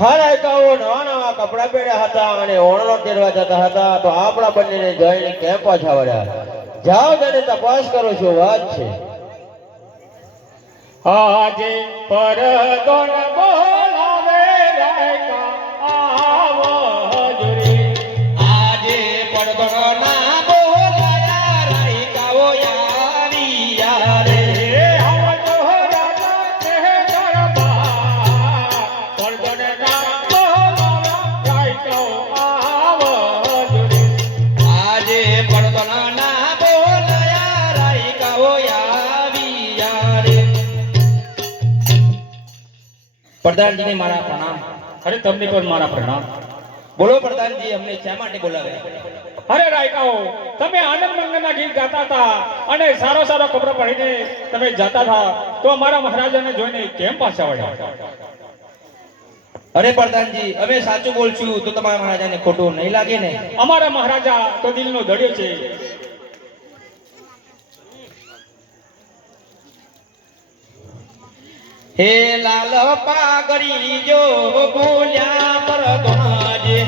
હાલ આયકાઓ નવા નવા કપડા પહેર્યા હતા અને ઓણલો તેરવા જતા હતા તો આપણા બંનેને જોઈને કેમ પાછા વળ્યા જાઓ તેને તપાસ કરો છો વાત છે આજે પરગણ બોલાવે રાયકા આવો હજુરી આજે પડગણના બોલાયા રાઈકાઓ યારી યારે આવજો રાજા કે દરબાર પરગણના બોલાવા રાયકાઓ આવો હજુરી આજે પડગણના બોલાયા રાઈકાઓ યારી યારે પ્રધાનજીને મારા પ્રણામ અરે તમને પણ મારા પ્રણામ બોલો પ્રધાનજી અમને શા માટે બોલાવે અરે રાયકાઓ તમે આનંદ મંગળના ગીત ગાતા હતા અને સારો સારો કપડો પહેરીને તમે જતા હતા તો અમારા મહારાજાને જોઈને કેમ પાછા વળ્યા અરે પ્રધાનજી અમે સાચું બોલશું તો તમારા મહારાજાને ખોટું નહીં લાગે ને અમારા મહારાજા તો દિલનો દળ્યો છે હે લાલ પાઘડી જો બોલ્યા પરગણાજે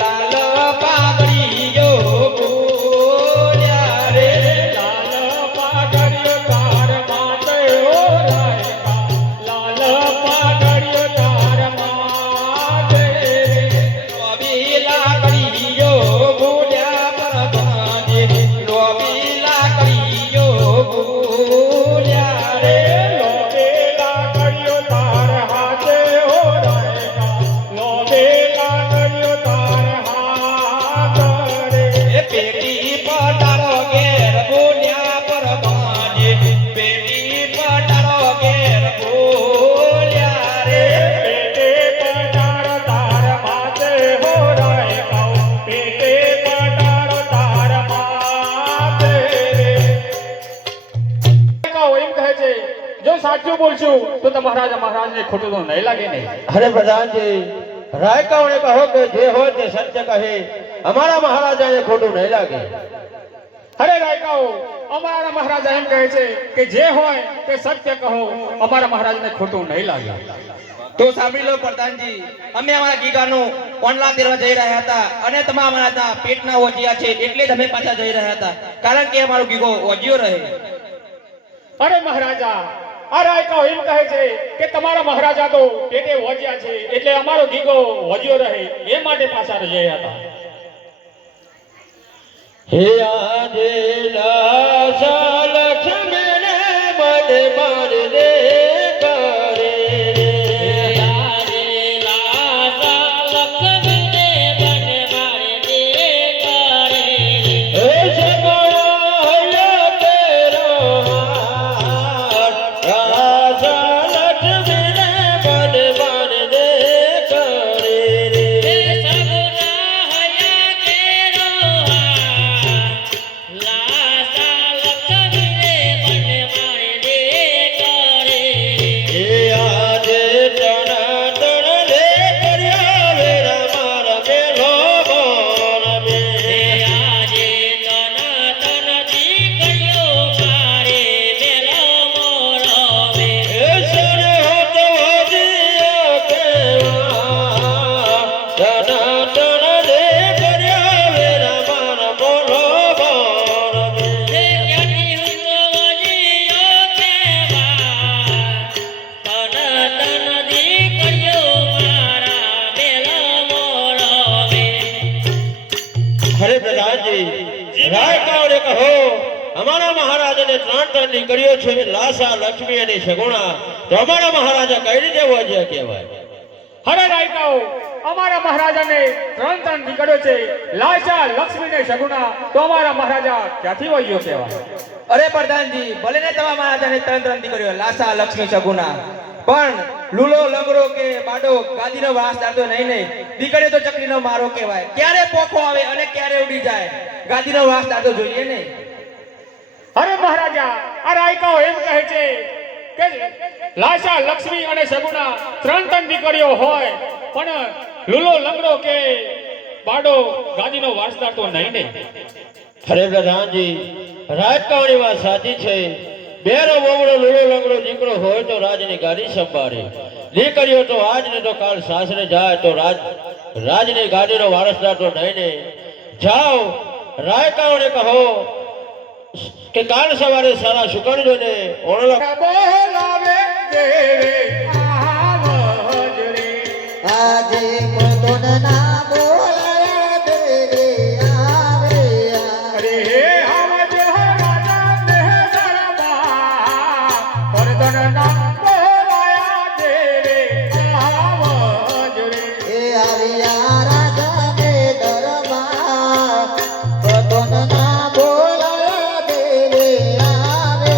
લાલ પાઘડી જો બોલ્યા રે લાલ પાઘડિયો તાર માથે ઓ રાયકા લાલ પાઘડિયો તાર માથે સાચું બોલશું તો મહારાજા મહારાજને ખોટું તો નહીં લાગે ને. અરે પ્રધાનજી, રાયકાઓને કહો કે જે હોય તે સત્ય કહે, અમારા મહારાજાને ખોટું નહીં લાગે. અરે રાયકાઓ, અમારા મહારાજા એમ કહે છે કે જે હોય તે સત્ય કહો, અમારા મહારાજને ખોટું નહીં લાગે. તો સાંભળી લો પ્રધાનજી, અમે અમારા ગીગાનું ઓનલા તેરવા જઈ રહ્યા હતા અને તમે અમારા પેટના ઓજિયા છે એટલે જ અમે પાછા જઈ રહ્યા હતા, કારણ કે અમારો ગીગો ઓજિયો રહે. અરે મહારાજા, આ રાયકાઓ એમ કહે છે કે તમારા મહારાજા તો પેટે વજ્યા છે એટલે અમારો ગીગો વજ્યો રહે એ માટે પાછા જઈ હતા. હે આજે લાશા લક્ષ્મીને મને માર દે કરે. હે સગોયા તેરો હાથ, લાશા લક્ષ્મીને મને માર દે કરે. હે આજે તણા તણ રે કર્યા વેરા મારા બેલો બોરમે. હે સરે હોત વજિયા કેવા, તણા તણ રે કર્યા વેરા મારા બોલો બોરમે. અરે પ્રધાનજી, રાયકાઓને કહો અમારા મહારાજાને ત્રણ ત્રણ દીકરીઓ છે, લાસા, લક્ષ્મી અને સગુણા, તો અમારા મહારાજા કઈ રીતે વજ્યા કહેવાય? અરે રાયકાઓ, અમારા મહારાજાને ત્રણ ત્રણ દીકરીઓ છે, લાશા, લક્ષ્મી ને સગુણા, તો અમારા મહારાજા ક્યાંથી વજ્યો કહેવાય? અરે પ્રધાનજી, ભલે ને તમારા મહારાજાને ત્રણ ત્રણ દીકરીઓ લાસા, લક્ષ્મી, સગુણા, પણ લુલો, લંગરો કે બાડો ગાદીનો વારસદાર તો નહીં. દીકરીઓ તો ચકલીનો મારો કહેવાય, ક્યારે પોખો આવે અને ક્યારે ઉડી જાય. ગાદીનો વારસદાર તો જોઈએ ને. અરે મહારાજા, આ રાયકાઓ એમ કહે છે કે લાશા, લક્ષ્મી અને સગુણા ત્રણ ત્રણ દીકરીઓ હોય પણ લુલો, લંગડો કે બાડો ગાદીનો વારસદાર તો નહીં ને. અરે પ્રધાનજી, રાયકાઓની વાત સાચી છે. બેરો બોમડો લુલો લંગડો દીકરો હોય તો રાજની ગાદી સંભાળે, દીકરીઓ તો આજ ને તો કાલ સાસરે જાય તો રાજની ગાદીનો વારસદાર તો નહીં ને. જાઓ, રાયકાઓને કહો કે કાલ સવારે સારા શુકરજો ને ઓણલા બોલાવે દેવે આવજ રે. આજે મદનના બોલાયા દેવે આવે અરે આવજ રાજા ને દરબાર, પરદનના બોલાયા દેવે આવજ રે. એ આવ્યા રાજાને દરબાર, મદનના બોલાયા દેવે આવે.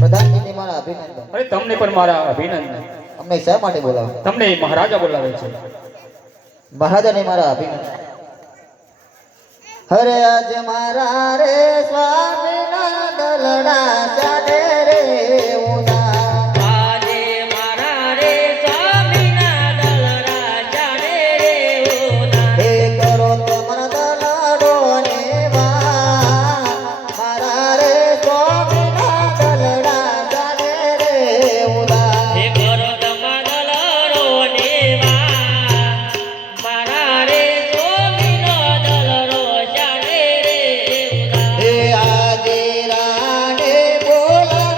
પ્રધાનજીને મારા અભિનંદન. અરે તમને પણ મારા અભિનંદન. અમને શા માટે બોલાવે? તમને મહારાજા બોલાવે છે. મહારાજાને મારા અભિનંદન. હરે આજ મારા રે સ્વામીના દલડા ચાલે રે ઉના. આજે મારા રે સ્વામીના દલડા ચાલે રે ઉના. હે કરો તમારા દલડો ને વા, મારા રે સ્વામીના દલડા ચાલે રે ઉના. હે કરો તમારા દલડો ને વા, મારા રે સ્વામીનો દલડો ચાલે રે ઉના. હે આજે રાને બોલા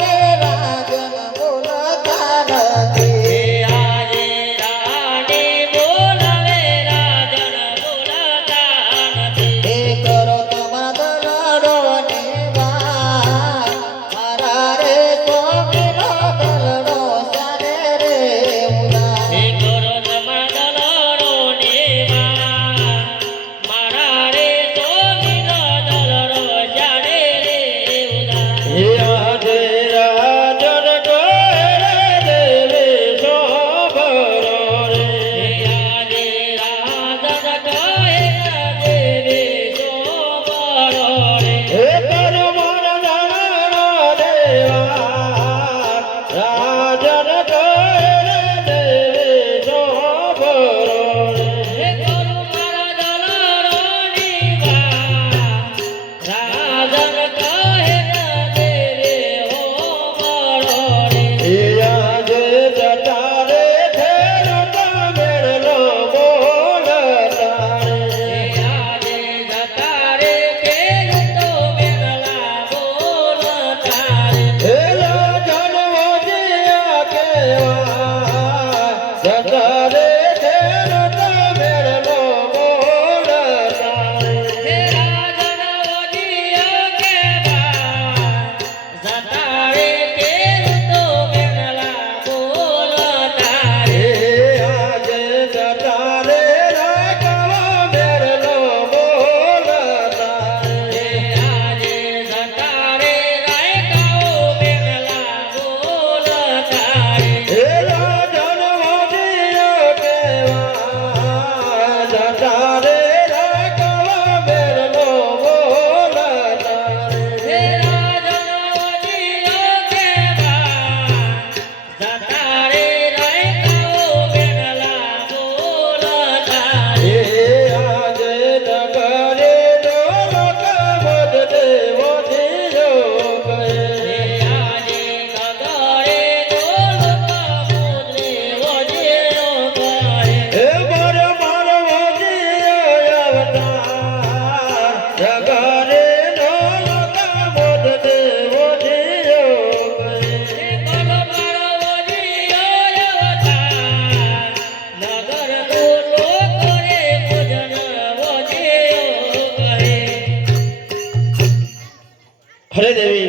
અરે દેવી,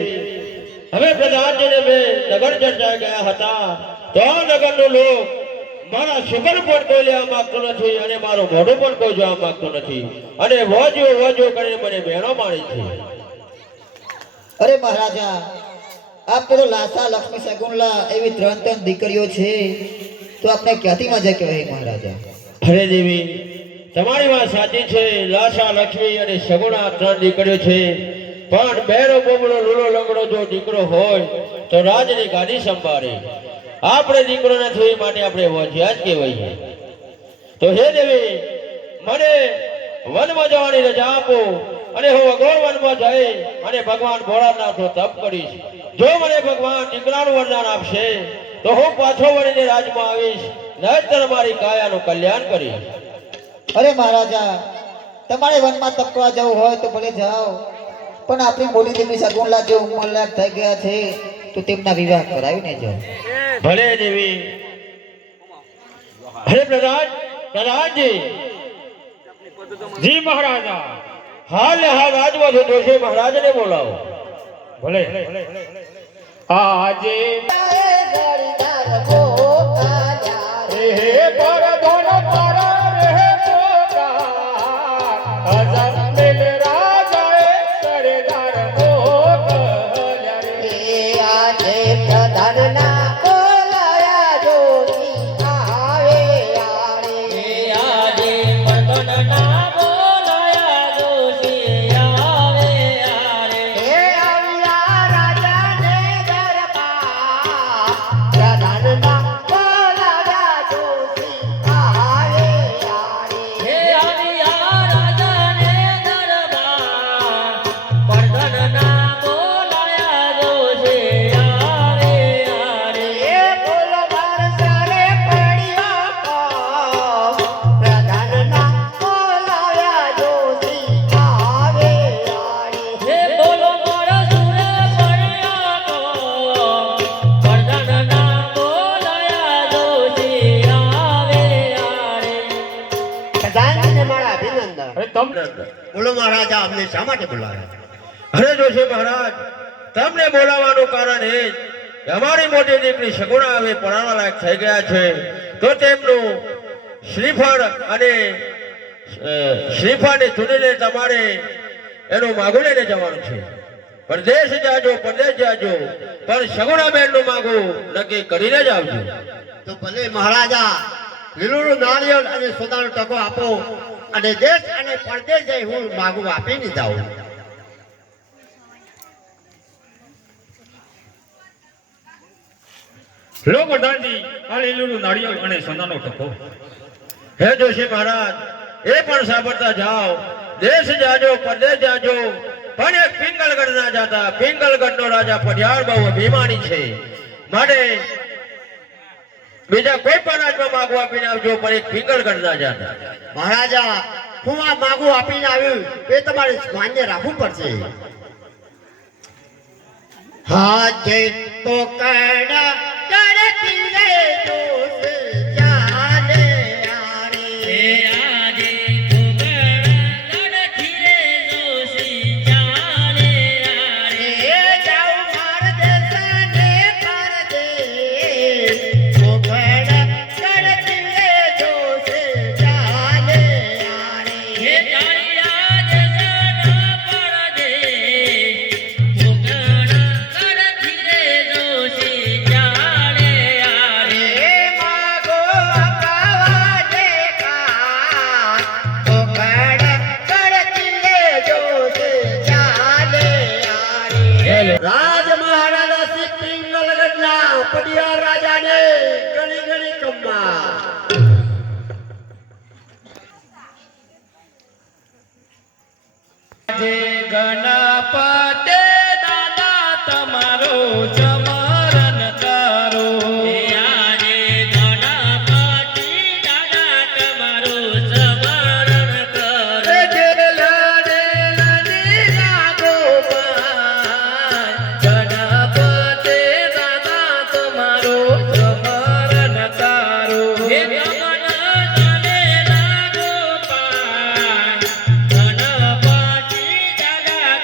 હવે પ્રધાનજીને બે નગર ચર્ચા ગયા હતા તો આ નગરનું લોક મારા શુગર પણ કોઈ લેવા માંગતો નથી અને મારું મોઢું પણ કોઈ જોવા માંગતો નથી અને વજો કરીને મને બહેનો માણી છે. અરે મહારાજા, આપને તો લાસા લક્ષ્મી શગુનલા એવી ત્રણ દીકરીઓ છે તો આપણે ક્યાંથી મજા કહેવાય મહારાજા? અરે દેવી, તમારી વાત સાચી છે. લાસા લક્ષ્મી અને સગુણા ત્રણ દીકરીઓ છે, પણ બેરો બોબડો લૂલો લંગડો જો દીકરો હોય તો રાજની ગાદી સંભાળે. આપણે દીકરો નથી માટે આપણે વજ્યા જ કહેવાય. તો હે દેવી, મને વનમાં જવાની રજા આપો અને હું અઘોર વનમાં જઈ અને ભગવાન ભોળાનાથનો તપ કરીશ. જો મને ભગવાન દીકરાનું વરદાન આપશે તો હું પાછો વળીને રાજમાં આવીશ, નહીતર મારી કાયાનું કલ્યાણ કરીશ. અરે મહારાજા, તમારે વનમાં તપવા જવું હોય તો ભલે જાઓ, પણ આપણી મોટી દીકરી શગુનલા જે ઉંમરલાયક થઈ ગયા છે તો તેમના વિવાહ કરાવીને જાઓ. ભલે દેવી. અરે પ્રધાનજી, જી મહારાજા. હાલ ને હાલ રાજમાં જતો છે, મહારાજને બોલાવો. ભલે. આજે હે પરધન પર રહે પોકાર હજાર મિલ રાજાએ સરદાર મોકલ્યા રે. બોલો મહારાજા, અમને શા માટે બોલાવ્યા? અરે જોશી મહારાજ, તમને બોલાવવાનું કારણ એ જ કે અમારી મોટી દીકરી સગુણા હવે પરણવા લાયક થઈ ગયા છે તો તેમનું શ્રીફળ અને શ્રીફળને ચૂંટીને તમારે એનું માગું લઈને જવાનું છે. પરદેશ જાજો, પરદેશ જાજો, પણ સગુણા બહેનનું માગું નક્કી કરીને જ આવજો. તો ભલે મહારાજા, લીલું નારિયેળ અને સોનાનો ટકો આપો અને દેશ અને પરદેશ જઈ હું માગું આપીને જાઉં. લો પ્રધાનજી, આ લીલું નાળિયેર અને સોનાનો ટકો. હે જોશી મહારાજ, એ પણ સાંભળતા જાઓ. દેશ જાજો, પરદેશ જાજો, પણ એક પિંગલગઢ ના જાતા. પિંગલગઢનો રાજા પઢિયાર બહુ અભિમાની છે, માટે બીજા કોઈ પણ રાજમાં માગું આપીને આવજો, પણ એક પિંગલગઢ ના જાતા. મહારાજા, હું આ માગું આપીને આવ્યું એ તમારે માન્ય રાખવું પડશે. હાજે તો કડા કરતી રે દોસ્ત ચાલે આરે. આજે તો કડા કરતી રે દોસ્ત ચાલે આરે. જાઉં માર દેશને પરદેશ, તો કડા કરતી રે દોસ્ત ચાલે આરે. જાયા દેશના પરદેશ, તો કડા કરતી રે દોસ્ત ચાલે આરે. માગો અપાવા દેખા, તો કડા કરતી રે દોસ્ત ચાલે આરે. રાજ મહારાજા શ્રી પિંગલગઢના પઢિયાર રાજાને ઘણી ઘણી કમ્મા. આજે ગણપતે દાદા તમારો જમરણ કરો. આજે ગણપતિ દાદા તમારો જમરણ કરો. ગણપતે દાદા તમારો જમરણ કરો. હે ગમન ચાલેલા ગોપાલ, ગણપતિ દાદા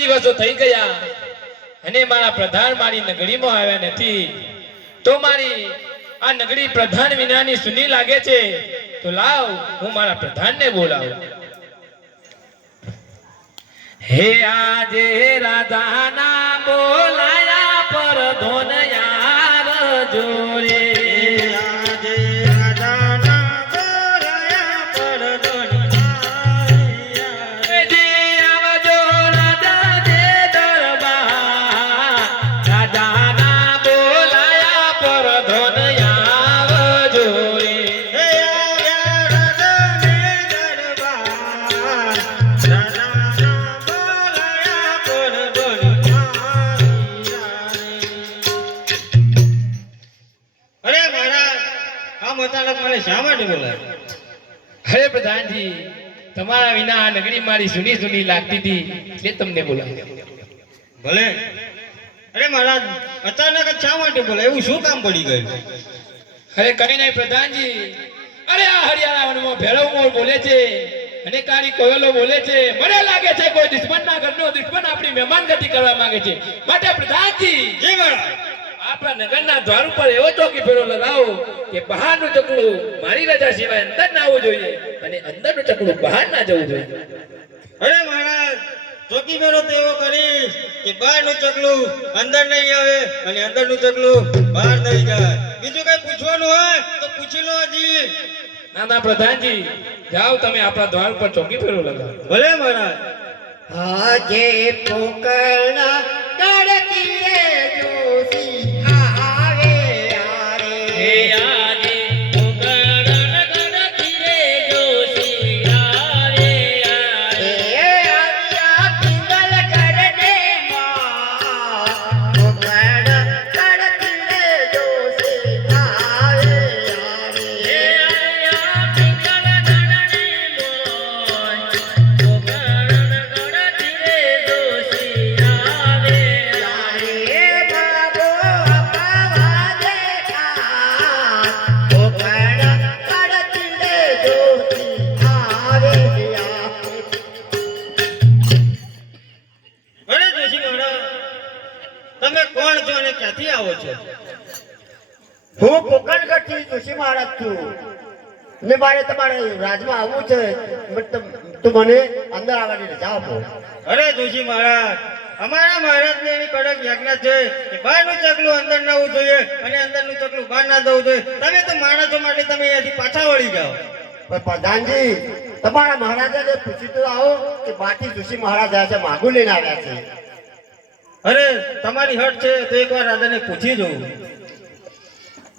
દિવસો થઈ ગયા અને મારા પ્રધાન મારી નગરીમાં આવ્યા નથી, તો મારી આ નગરી પ્રધાન વિનાની સુની લાગે છે. તો લાવ હું મારા પ્રધાનને બોલાવું. હે આજે રાજાના બોલાયા પર ધોન યાર જોરે. અરે મહારાજ આમ અચાનક મને શા માટે બોલાવ્યો? હરે પ્રધાનજી, તમારા વિના આ નગરી મારી સુની સુની લાગતી હતી એટલે તમને બોલાવ્યો. ભલે. અરે મહારાજ અચાનક જ શા માટે બોલાવ્યો? એવું શું કામ પડી ગયું? અરે કઈ નહીં પ્રધાનજી, અરે આ હરિયાણા વનમાં ભેળવ મોર બોલે છે અને કાળી કોયલો બોલે છે. મને લાગે છે કોઈ દુશ્મનના ઘરનો દુશ્મન આપણી મહેમાનગતિ કરવા માંગે છે. માટે પ્રધાનજી, જી મહારાજ. આપણા નગરના દ્વાર ઉપર એવો ચોકી ફેરો લગાવો કે બહારનું ચકલું મારી રજા સિવાય અંદર ના આવવું જોઈએ અને અંદરનું ચકલું બહાર ના જવું જોઈએ. અરે મહારાજ ચોકી ફેરો તો એવો કરીશ કે બહારનું ચકલું અંદર નહીં આવે અને અંદરનું ચકલું બહાર નહીં જાય. બીજું કઈ પૂછવાનું હોય તો પૂછી લો હજી. ના ના પ્રધાનજી, જાઓ તમે આપણા દ્વાર ઉપર ચોકી ફેરો લગાવો. ભલે મહારાજ. આજે પોકળના ગળતી રે જોશી આવે હે યારે. એ આવ્યા પિંગલ કરને માં પોકળ ગળતી રે જોશી આવે યારે. અરે જોશી મહારાજ તમે કોણ છો અને ક્યાંથી આવો છો? હું પોકરણગઢથી જોશી મહારાજ છું ને મારે તમારે રાજમાં આવવું છે. તો મને અંદર આવવાની રજા આપો. અરે જોશી મહારાજ અમારા મહારાજને એવી કડક આજ્ઞા છે કે બહારનું ચકલું અંદર ન આવવું જોઈએ અને અંદરનું ચકલું બહાર ના જવું જોઈએ. તમે તો માણસો માટે તમે અહીંયાથી પાછા વળી જાઓ. પણ પ્રધાનજી, તમારા મહારાજાને પૂછી તો આવો કે બાકી જોશી મહારાજ આવ્યા છે, માગું લઈને આવ્યા છે. અરે તમારી હટ છે તો એકવાર રાજાને પૂછી જોઉં.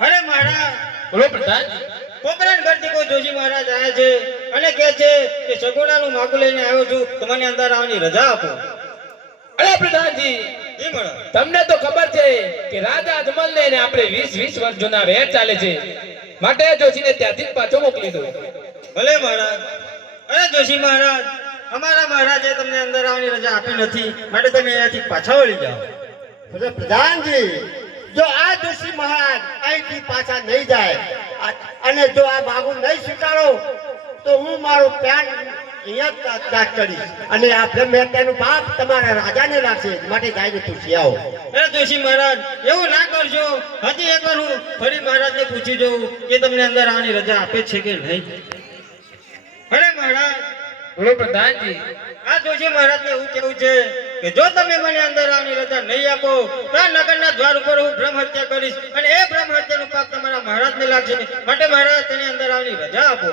અરે મહારાજ બોલો પ્રધાનજી. પોકરણગઢથી કોઈ જોશી મહારાજ આવ્યા છે અને કહે છે કે સગુણાનું માગું લઈને આવ્યો છું તો મને અંદર આવવાની રજા આપો. અરે પ્રધાનજી, જી મહારાજ. તમને તો ખબર છે કે રાજા અજમલને ને આપણે 20 વર્ષ જૂના વેર ચાલે છે, માટે જોશીને ત્યાંથી જ પાછો મોકલી દો. ભલે મહારાજ. અરે જોશી મહારાજ અમારા મહારાજે તમને અંદર આવવાની રજા આપી નથી, માટે તમે અહીંયાથી પાછા વળી જાઓ. એટલે પ્રધાનજી, જો આ જોશી મહારાજ અહીંથી પાછા નહીં જાય અને જો આ માગું નહીં સ્વીકારો તો હું મારું પ્યાન અહીંયા જ ત્યાગ કરીશ અને આ બ્રહ્મ હત્યાનું પાપ તમારા રાજાને લાગશે. માટે જઈને પૂછી આવો. અરે જોશી મહારાજ એવું ના કરજો. હજી એકવાર હું ફરી મહારાજને પૂછી જોઉં કે તમને અંદર આવવાની રજા આપે છે કે નહીં. અરે મહારાજ બોલો પ્રધાનજી. આ જોશી મહારાજને એવું કેવું છે કે જો તમે મને અંદર આવવાની રજા નહીં આપો તો આ નગરના દ્વાર ઉપર હું બ્રહ્મ હત્યા કરીશ અને એ બ્રહ્મ હત્યાનું પાપ તમારા મહારાજને લાગશે. માટે મહારાજ તેને અંદર આવવાની રજા આપો.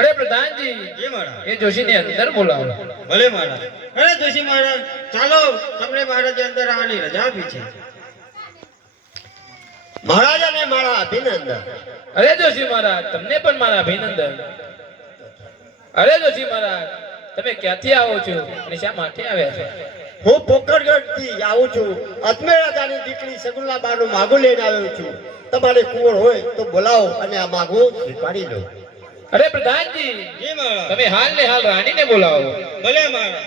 અરે પ્રધાનજી, જી મહારાજ. એ જોશીને અંદર બોલાવો. ભલે મહારાજ. અરે જોશી મહારાજ ચાલો, તમને મહારાજે અંદર આવવાની રજા આપી છે. મહારાજાને મારા અભિનંદન. અરે જોશી મહારાજ, તમને પણ મારા અભિનંદન. અરે જોશી મહારાજ, તમે ક્યાંથી આવો છો અને શા માટે આવ્યા છો? હું પોકરગઢથી આવું છું. અજમેર રાજાની દીકરી સગુણાબાનું માગું લઈને આવ્યો છું. તમારે કુંવર હોય તો બોલાવો અને આ માગું સ્વીકારી લો. અરે પ્રધાનજી, જી મહારાજ. તમે હાલ ને હાલ રાણીને બોલાવો. ભલે મહારાજ.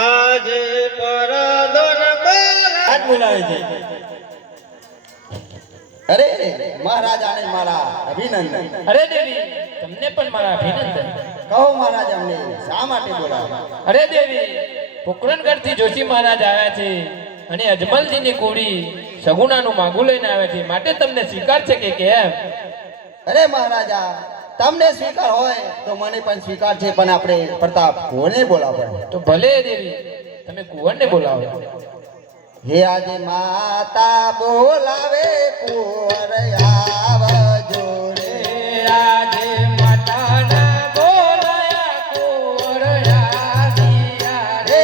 આજે પરદોન બોલાવે છે. અરે મહારાજાને મારા અભિનંદન. અરે દેવી, તમને પણ મારા અભિનંદન. કહો મહારાજ અમને શા માટે બોલાવ્યા? અરે દેવી, પોકરણગઢથી જોશી મહારાજ આવ્યા છે અને અજમલજીની કુડી સગુણાનું માગું લઈને આવ્યા છે, માટે તમને સ્વીકાર છે કે કેમ? અરે મહારાજા, તમને સ્વીકાર હોય તો મને પણ સ્વીકાર છે, પણ આપણે પ્રતાપ કોને બોલાવવો પડે? તો ભલે દેવી, તમે કુંવરને બોલાવો. હે આજે માતા બોલાવે કુંવર આવજો રે. આજે માતાના બોલાયા કુંવર આવ્યા રે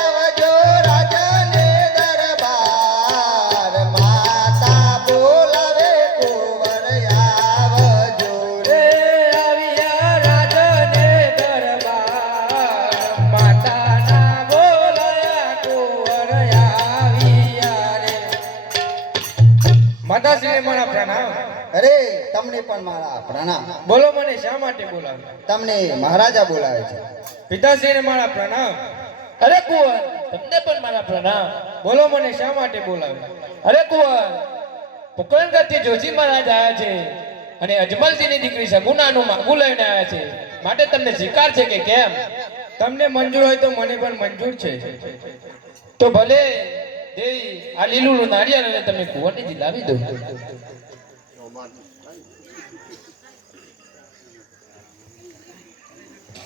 આવજો રાજને દરબાર, માતા બોલાવે કુંવર આવજો રે. આવ્યા રાજને દરબાર, માતાના બોલાયા કુંવર આવ્યા રે. માતાશ્રીને મારા પ્રણામ. અરે તમને પણ મારા પ્રણામ. બોલો, મને શા માટે બોલાવ્યા? તમને મહારાજા બોલાવે છે. પિતાશ્રીને મારા પ્રણામ. અરે કુંવર, તમને પણ મારા પ્રણામ. બોલો, મને શા માટે બોલાવ્યા? અરે કુંવર, પોકરણગઢથી જોશી મહારાજ આવ્યા છે અને અજમલજીની દીકરી સગુણાનું માગું લઈને આવ્યા છે, માટે તમને સ્વીકાર છે કે કેમ? તમને મંજૂર હોય તો મને પણ મંજૂર છે. તો ભલે દેવી, આ લીલું નારિયેળ અને તમે કુંવરને દિલાવી દો.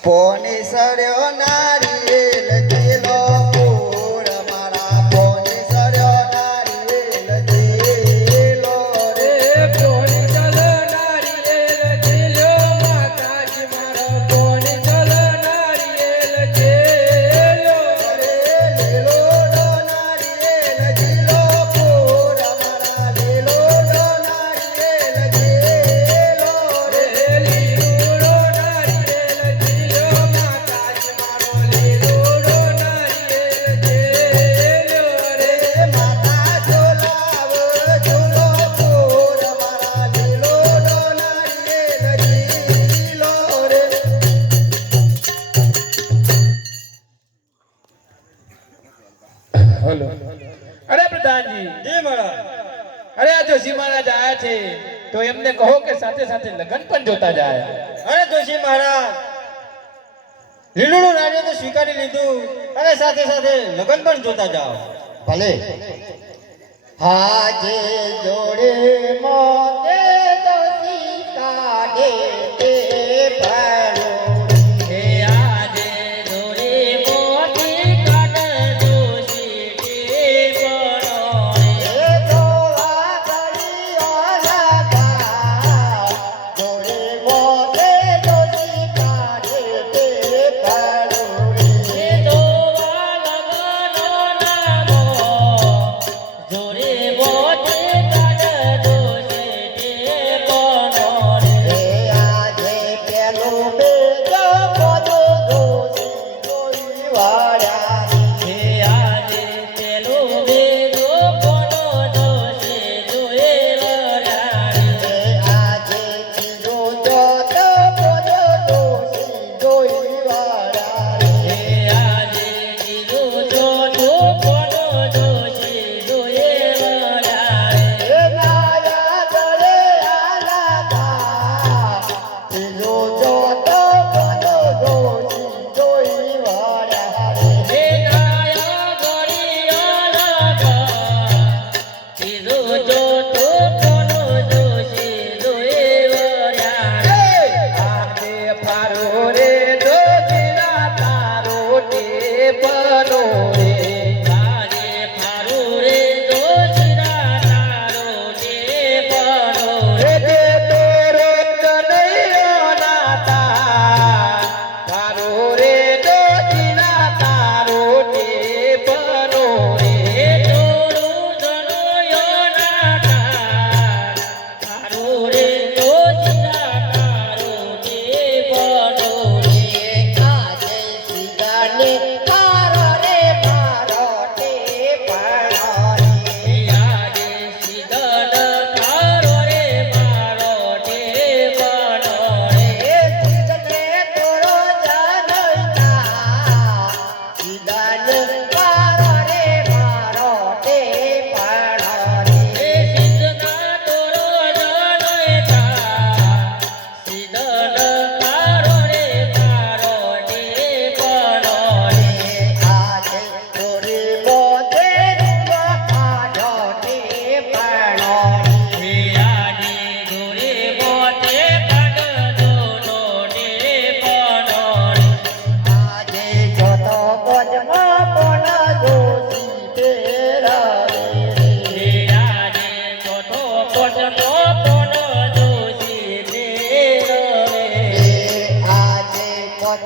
પોને સર્યો નારિયેલ જેલો પૂર મારા, પોને સર્યો નારિયેલ જેલો રે. પોણી ચલ નારિયેલ જેલો માતાજી મારા, પોણી ચલ નારિયેલ જેલો રે લેલો નારિયેલ જેલો પૂર મારા, લેલો નારિયેલ જેલો રે. લીલુડો નારિયેલ જેલો માતાજી મારો, લીલુડો નારિયેલ જેલો રે. માતા ઝોલાવ ઝોલો પૂર મારા, લેલો નારિયેલ જેલો રે. હલો. અરે પ્રધાનજી. જી મહારાજ. અરે આ જોશી મહારાજ આયા છે તો એમને કહો કે સાથે સાથે લગ્ન પણ જોતા જાય. અરે જોશી મહારાજ, લીલુડું નારિયેળ તો સ્વીકારી લીધું અને સાથે સાથે લગ્ન પણ જોતા જાઓ. ભલે. હાજે જોડે મોતે દોષી કાઢે તે ભરો. હે આજે જોડે મોતી કાઢ જોશી કે બરો. એ જોવા ગળીઓ લગા, જોડે મોતે દોષી કાઢે તે ભરો રે. જોવા લગનો નામો જોડે મોતી કાઢ જોશી કે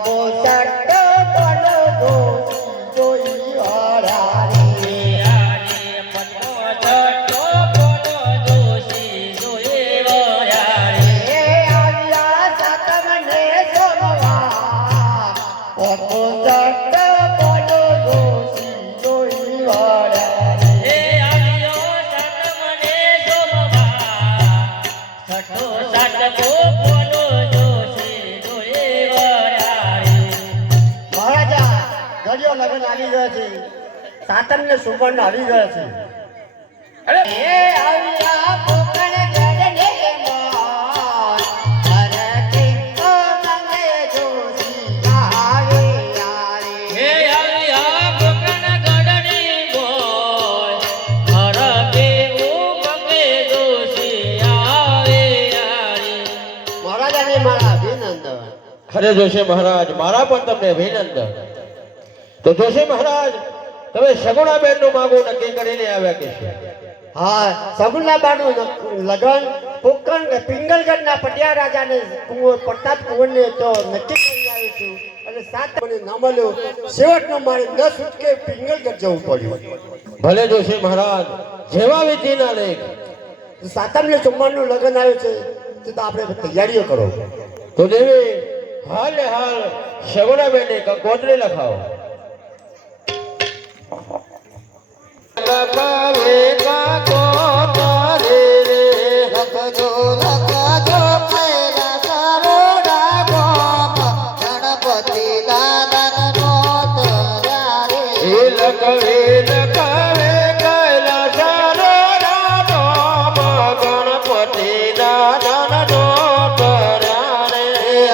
પટો સટો પલો જોઈ વાળારી એ આવ્યા સાતમને સોમવા પટો સટો પલો જોઈ વાળારી મહારાજા ઘડિયો લગ્ન આવી ગયો છે સાતમ ને સુવર્ણ આવી ગયો છે એ આવ્યા પોકણ ગડને માર અરે કિંકો મંગે જોશી આવે યારે મહારાજાને મારા અભિનંદન અરે જોશી મહારાજ મારા પણ તમને અભિનંદન તો જોશી મહારાજ તમે સગુણાબેન નું માગું નક્કી કરીને આવ્યા કે છે હા સગુનાબાનું લગન પોકણ પિંગલગઢના પટિયા રાજાને કુંવર પ્રતાપ કુંવરને તો નક્કી કરી આવ્યો છું અને સાત મને ન મળ્યો છેવટનો મારે ન છૂટકે પિંગલગઢ જવું પડ્યું ભલે જોશી મહારાજ જેવા વિધિના લેખ સાતમને ચુમ્માનું લગ્ન આવ્યું છે તો આપણે તૈયારીઓ કરો તો દેવી હાલ ને હાલ સગુણાબેન ને કંકોત્રી લખાવો લખાવે કંકોત્રી રે લખજો લખજો પહેલા સરોડા ગોમ ગણપતિ દાદાનો તર્યા રે એ લખવે લખાવે કૈલાસનો નામ ગણપતિ દાદાનો કર્યા રે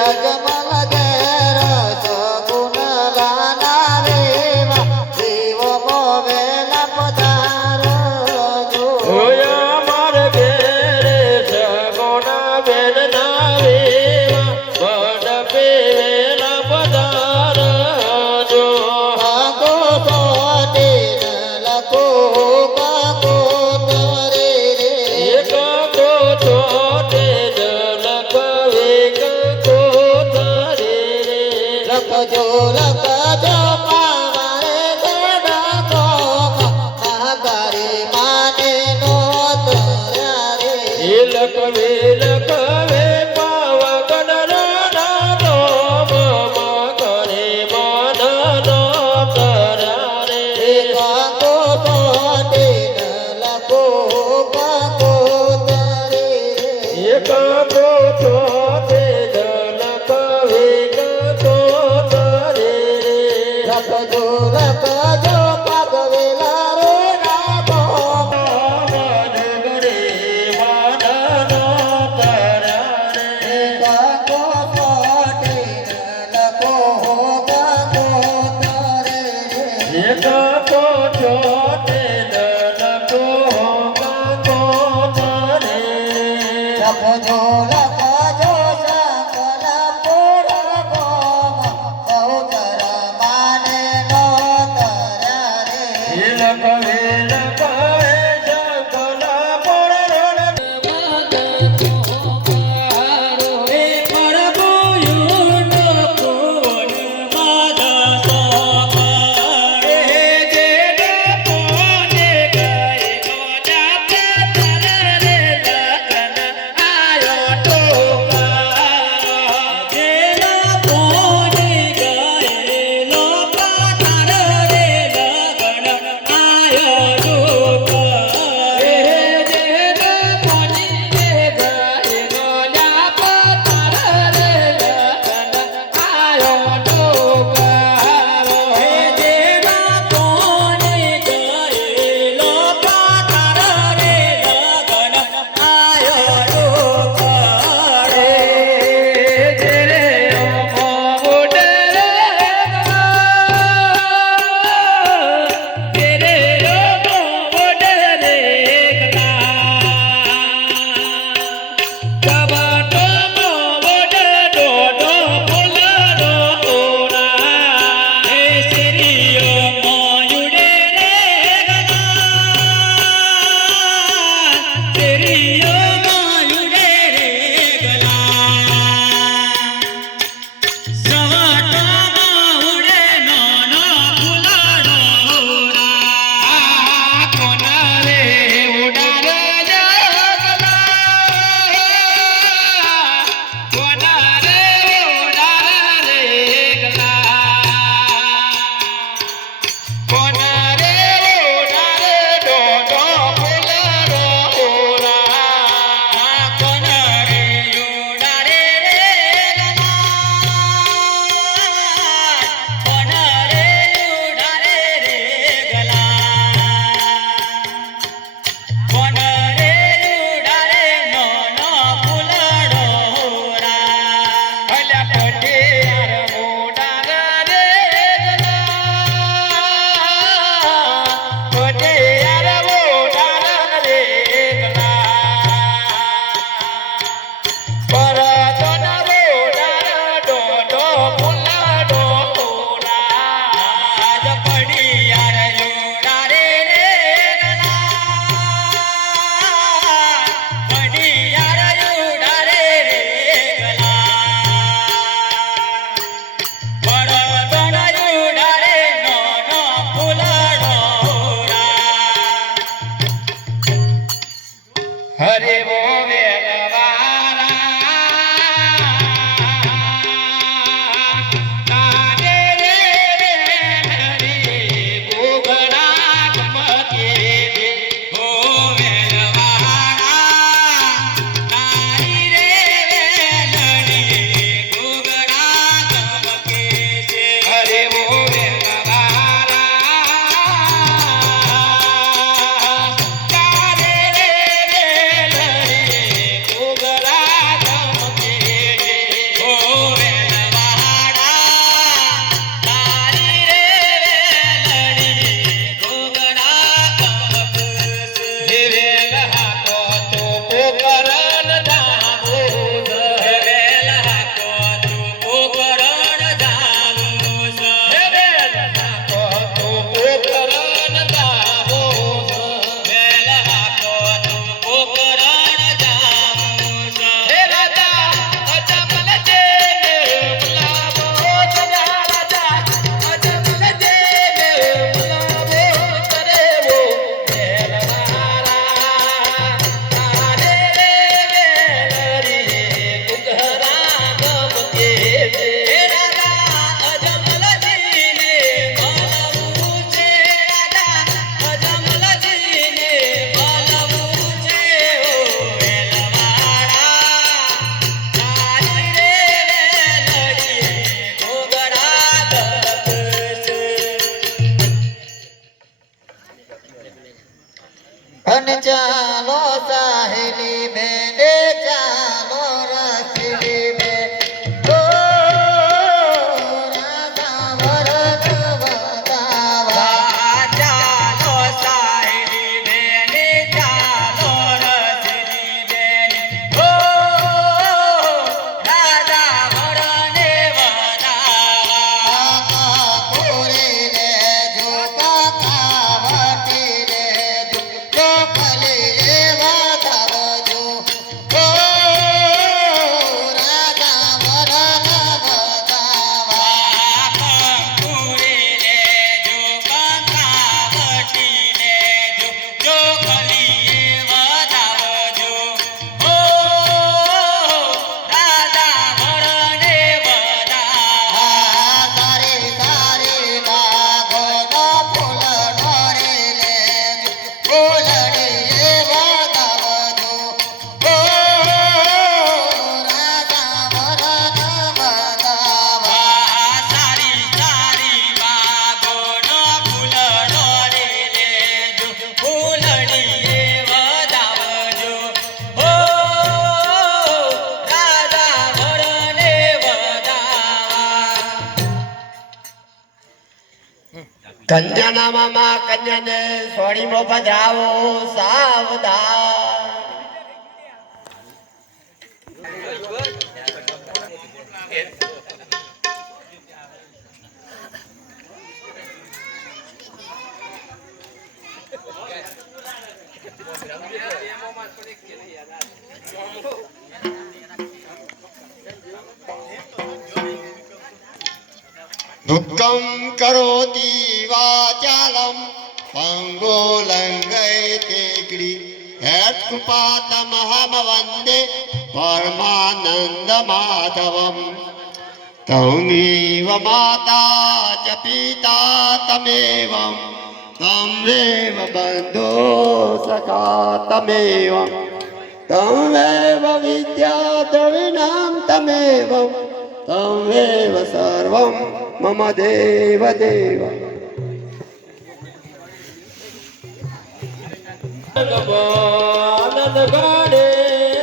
અજમલ ઘેર સગુનલાના રેવા દેવો મોવેલા પધારજો ઓયા માર ઘેરે સગુણાબેન ના વેવા મંડપે વેલા પધારજો કાકો સોટે લખો કાકો તરે રે એક કોઠોટે લખવે કંકોત્રી રે લખજો લખજો મારે ગડા ગોમ નાગરી માને નો તર્યા રે એ લખવે લખવે પાવાગઢના નામ કરે મનનો કર્યા રે કાકો સોટે લખો કાકો તરે રે એક કોઠોટે લખવે કંકોત્રી રે લખજો લખજો પાગવેલા રો ના ગોમ મનગરે મનનો કર્યા રે કાકો સોટે લખો કાકો તરે રે એક કોઠોટે લખો કંકોત્રી લખજો લખજો સંકલ પૂર ગોમ બહુચર માને નો તર્યા કન્યાના મામા કન્યાને સોડીમાં પધરાવો સાવધાન. દુઃખમ કરોતિ વાચાલમ પંગોલંગયતે ક્રી હેત્કૃપાતમહમ વંદે પરમાનંદ માધવમ તમેવ માતા ચ પિતા તમેવમ તમેવ બંધો સખા તમેવમ તમેવ વિદ્યા દ્રવિણામ તમેવમ તમેવ સર્વમ મમ દેવ દેવ. આનંદ ગાડે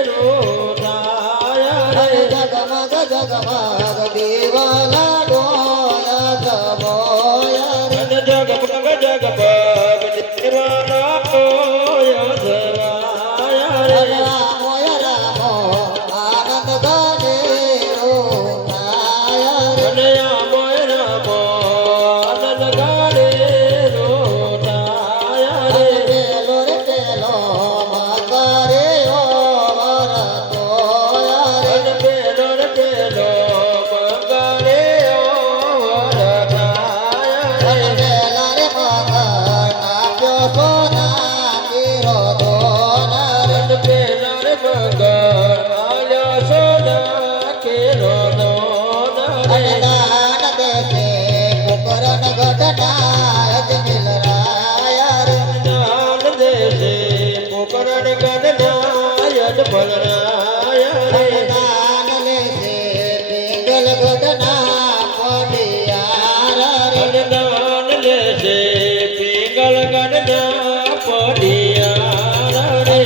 રોધાય રે જગમગ જગમગ દીવાલા ડોળા જમોયા રે. જગમગ જગમગ દેવાના કોય ધરાય રે રામો રામો આનંદ ગાડે રોધાયા રે. રામો રામો આનંદ ગાડે રોધાય રે પેલો રે પેલો મકરે ઓ વરતોયા રે. પેલો રે પેલો મંગળે ઓરધાય રે પેલા રે મગર નાપ્યો સોના કેરો દોના રે. પેલા રે મંગળ આલ્યો સોના કેરો દોના રે દાન દેશે કુકરન ઘટના અજમિલ રાયા રે. દાન દેશે પોકરણ ગણનાયન બલરાય રે દાન લેશે પિંગલ ઘટના પડિયાર રે. દાન લેશે પિંગલ ગણના પડિયાર રે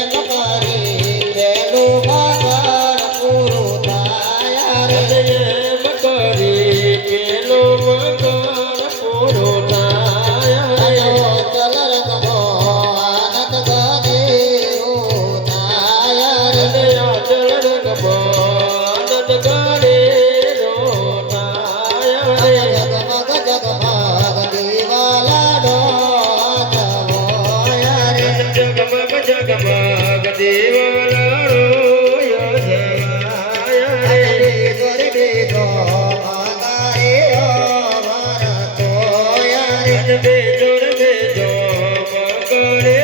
એમ કરી પેલું મગર પૂરું થાયા રે. એમ કરી પેલો મંગળ પૂરો થાય રે ચલ રંગમો આનંદ ગને થાયા રે. આચરણ આનંદ ગાડે રોધાય રે જગમગ જગમગ દીવાલા ડોળા જમોયા રે. જગમગ જગમગ દેવલાળો યજમાય રે ગોરી બેગો મગારે ઓ વરતોયા રે. બેજો રે બેજો મગરે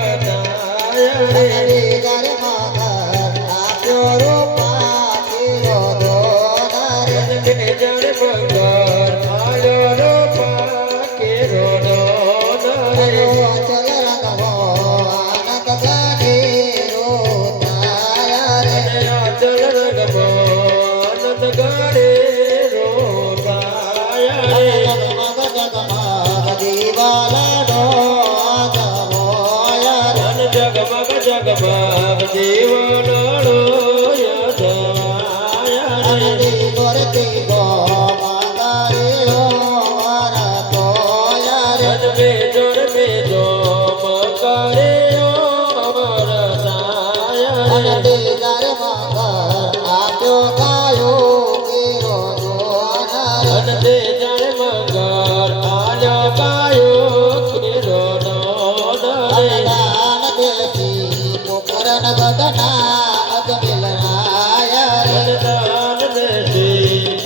આવરતાય રે ગર મગર આપ્યો રૂપા કિલો દોના રે. બેજો રે મંગળ આયો રો પાકેરો દોના રે ચલ રંગમો આનંદ ગને રોતાયા રે. આચરણ રંગમો આનંદ ગાડે રોધાય રે જગમગ જગમગ દીવાલા ડોળા જમોયા રે. જગમગ જગમગ દેવલાળો યજમાય રે ગોરતી ગો મગારે ઓ વરતોયા રે. બેજો રે બેજો મગરે આવરતાય રે ગર મગર આપ્યો ગાયો કેરો દોના રે. તેજર મંગળ આલ્યો ગાયો કેરો દોના રે દાન દેશી કુકરન ઘટના અજમિલ રાયા રે. દાન દેશી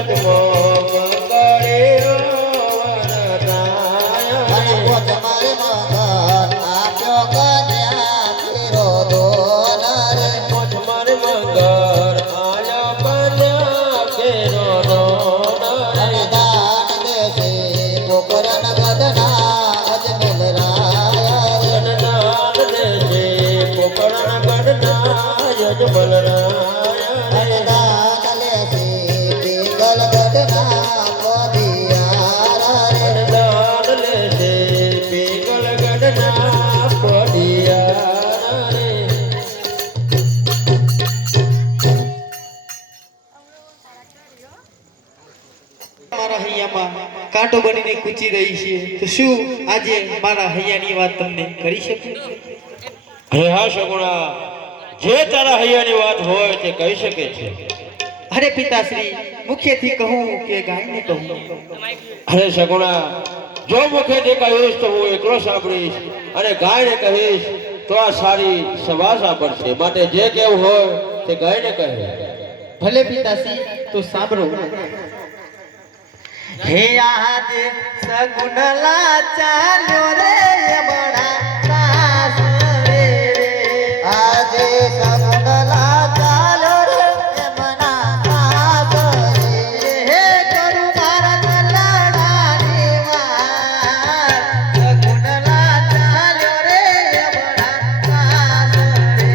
અને પોત મારે મગન આપ્યો કન્યા ફેરો દોન રે અને દાન દેશે પોકરણ ગદના અજમેલ રાયા રે અને દાન દેશે પિંગલ ગદના પદિયારા રે મારા હૈયામાં કાંટો બનીને કૂચી રહી છે તો શું આજે મારા હૈયાની વાત તમને કરી શકું? અરે હા સગુણા, જે તારા હૈયાની વાત હોય તે કહી શકે છે. અરે પિતાશ્રી, મુખ્યથી કહું કે ગાયને કહું? અરે સગુણા, જો મુખેથી કહીશ તો હું એકલો સાંભળીશ, અને ગાયને કહીશ તો આ સારી સભા સાંભળશે. માટે જે કેવું હોય તે ગાયને કહે. ભલે પિતાશ્રી, તો સાંભળો. હે આજે સગુનલા ચાલ્યો રે બડા સાસરે રે. આજે સગુનલા ચાલો રે એમના સાસરે. હે કરું મારા દલડાની વાત. સગુનલા ચાલ્યો રે બડા સાસરે.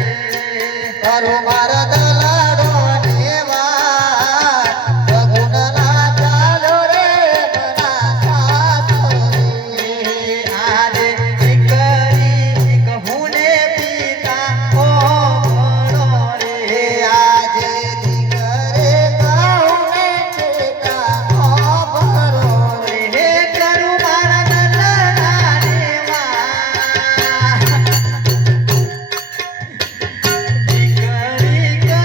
કરું મારા દલાડોની વાત. સગુનલા ચાલો રે એમના સાસરે. આજે દીકરી કહું ને પિતા ઓ ભણો રે. આજે દીકરે કહું ને પિતાનો ભરો રે. હે કરું મારા દલડાની વાત. દીકરી કહું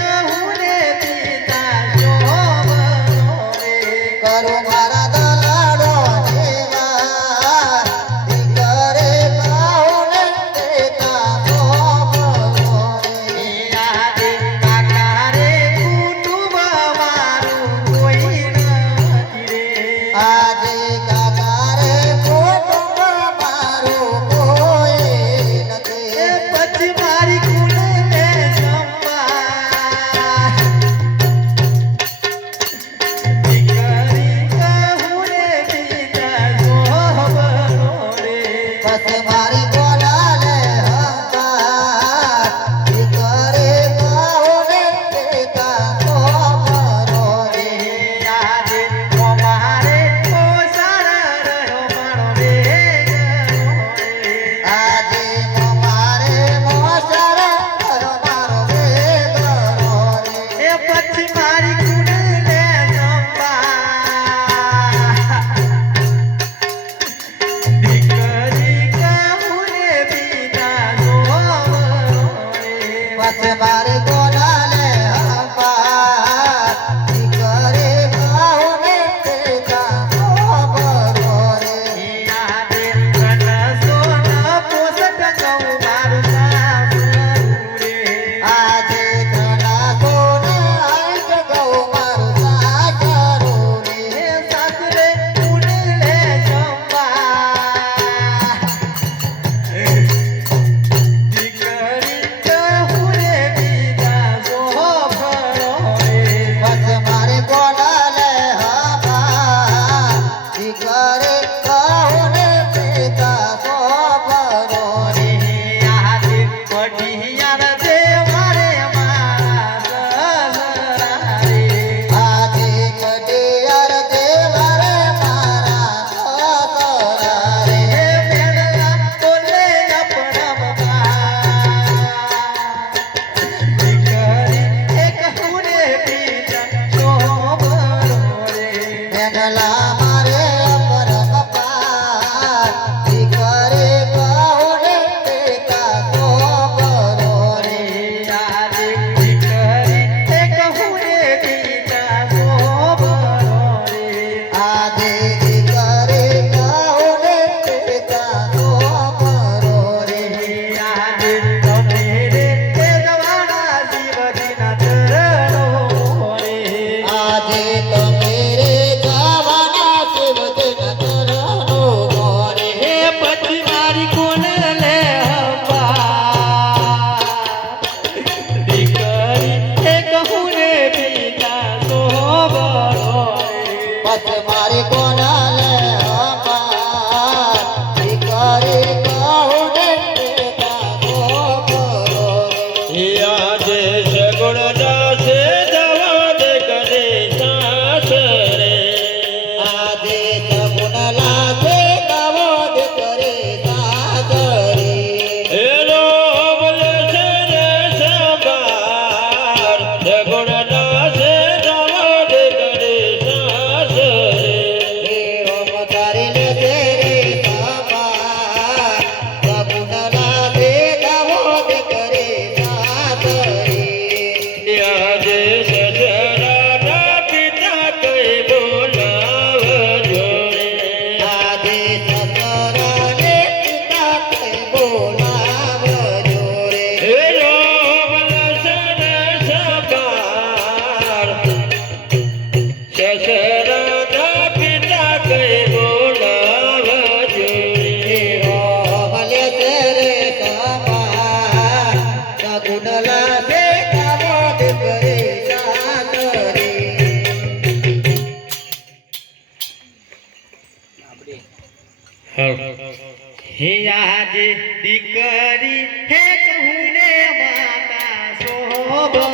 આજે દીકરી હે કહું ને માતા શોભનો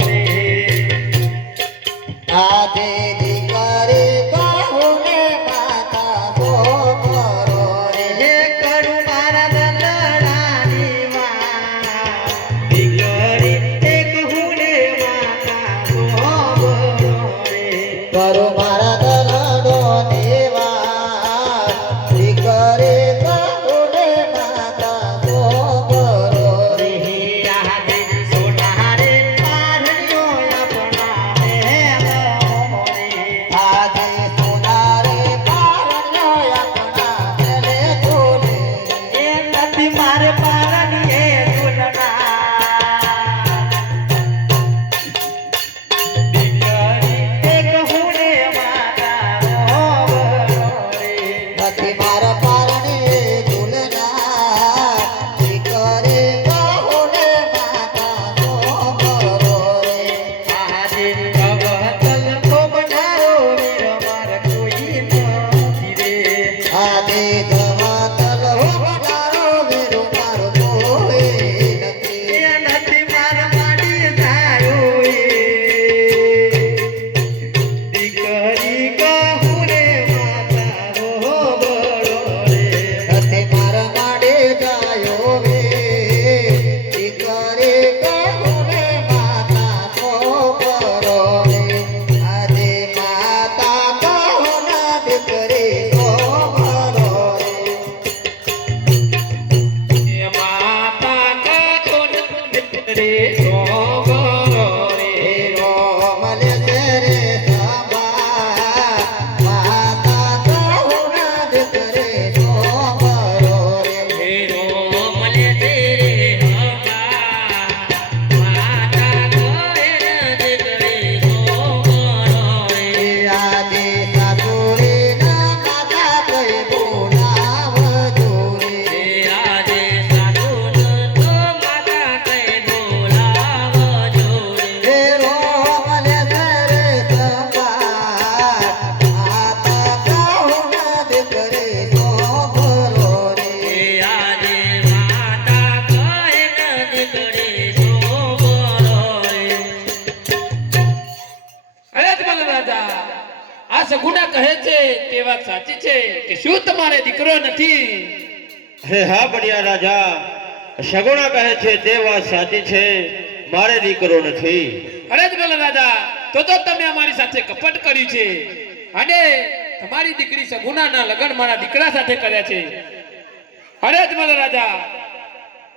રે આજે દીકરી કહું ને માતા શોભનો રે હે કરું મારા દલડાની વાત દીકરી હે કહું ને માતા શોભનો રે કરું મારા દલડો દેવા દીકરી કહું ને માતા શોભનો રે આજે સોનારે પારણ્યો આપણા મેલો રે આજે સોનારે પારણ્યો આપણા મેલે તોરે એ નથી મારે પારણીએ તુલના દીકરી એક હુને માતા રોવરો રે નથી મારા પારણે ઝૂલના દીકરી કહું ને માતા શોભનો રે આજે ભગતલ ખોબનારો વીર માર કોઈ નથી રે આજે ધમાતલ હોનારો વીરુ મારો કોઈ નથી એ નથી માર માડી જાયો એ દીકરી કહું ને માતા રોવરો રે નથી મારા માડે ગાયો રે દીકરી કહું ને માતા શોભનો રે આજે માતા કહું ના દીકરી શોભનો રે એ માતા કહો ને દીકરી રોવરો રે રોમલે તેરે સાબા માતા કહું ના દીકરી શોભનો રે મળે તેરે હવા માતા કહે દીકરી સોમરો રે આજે સાસુરી ના માતા કઈ બોલાવજો રે આજે સાસુન તો માતા કહે બોલાવજો રે રોમલે તેરે સાબા માતા કહું ના દીકરી શોભનો રે આજે માતા કહે દીકરી સોમરો રે અરે તમારા રાજા આ સગુણા કહે છે તે વાત સાચી છે કે શું તમારે દીકરો નથી અરે હા બળિયા રાજા સગુણા કહે છે તે વાત સાચી છે મારે દીકરો નથી અરે તમારા રાજા તો તમે અમારી સાથે કપટ કર્યું છે અને તમારી દીકરી સગુણાના લગ્ન મારા દીકરા સાથે કર્યા છે અરે તમારા રાજા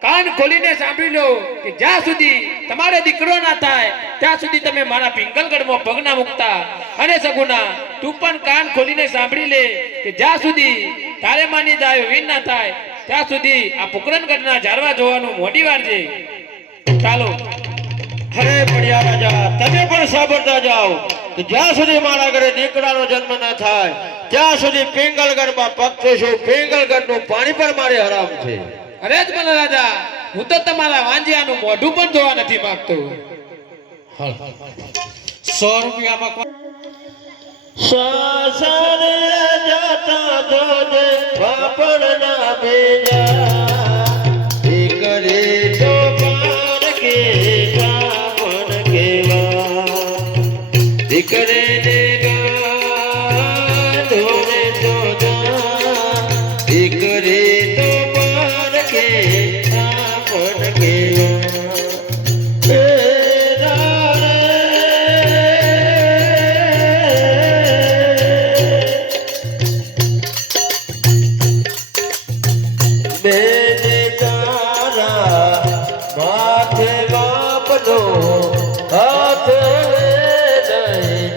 કાન ખોલીને સાંભળી લો કે જ્યાં સુધી તમારે દીકરો ના થાય ત્યાં સુધી તમે મારા પિંગલગઢમાં પગ ના મૂકતા અને સગુણા તું પણ કાન ખોલીને સાંભળી લે કે જ્યાં સુધી તારે માની જાય વીર ના થાય ત્યાં સુધી આ પુકરણગઢના ઝાડવા જોવાનું મોડી વાર છે ચાલો અરે બળિયા રાજા તમે પણ સાંભળતા જાઓ કે જ્યાં સુધી મારા ઘરે દીકરાનો જન્મ ન થાય ત્યાં સુધી પિંગલગઢમાં પગ છું પિંગલગઢનું પાણી પણ મારે હરામ છે અરે જ મને રાજા હું તો તમારા વાંજિયાનું મોઢું પણ જોવા નથી માંગતો 100 રૂપિયામાં સાસરે જતા જોજે પાપડ ના બેજા દીકરી તો પાર કે કાપણ કેવા દીકરી ને ગાધોને તો જા દીકરી તો પાર કે કાપણ કેવા બેને તારા માથે બાપનો હાથ નહીં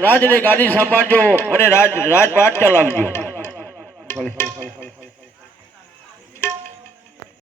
રાજની ગાદી સંભાળજો અને રાજપાટ ચલાવજો. ભલે.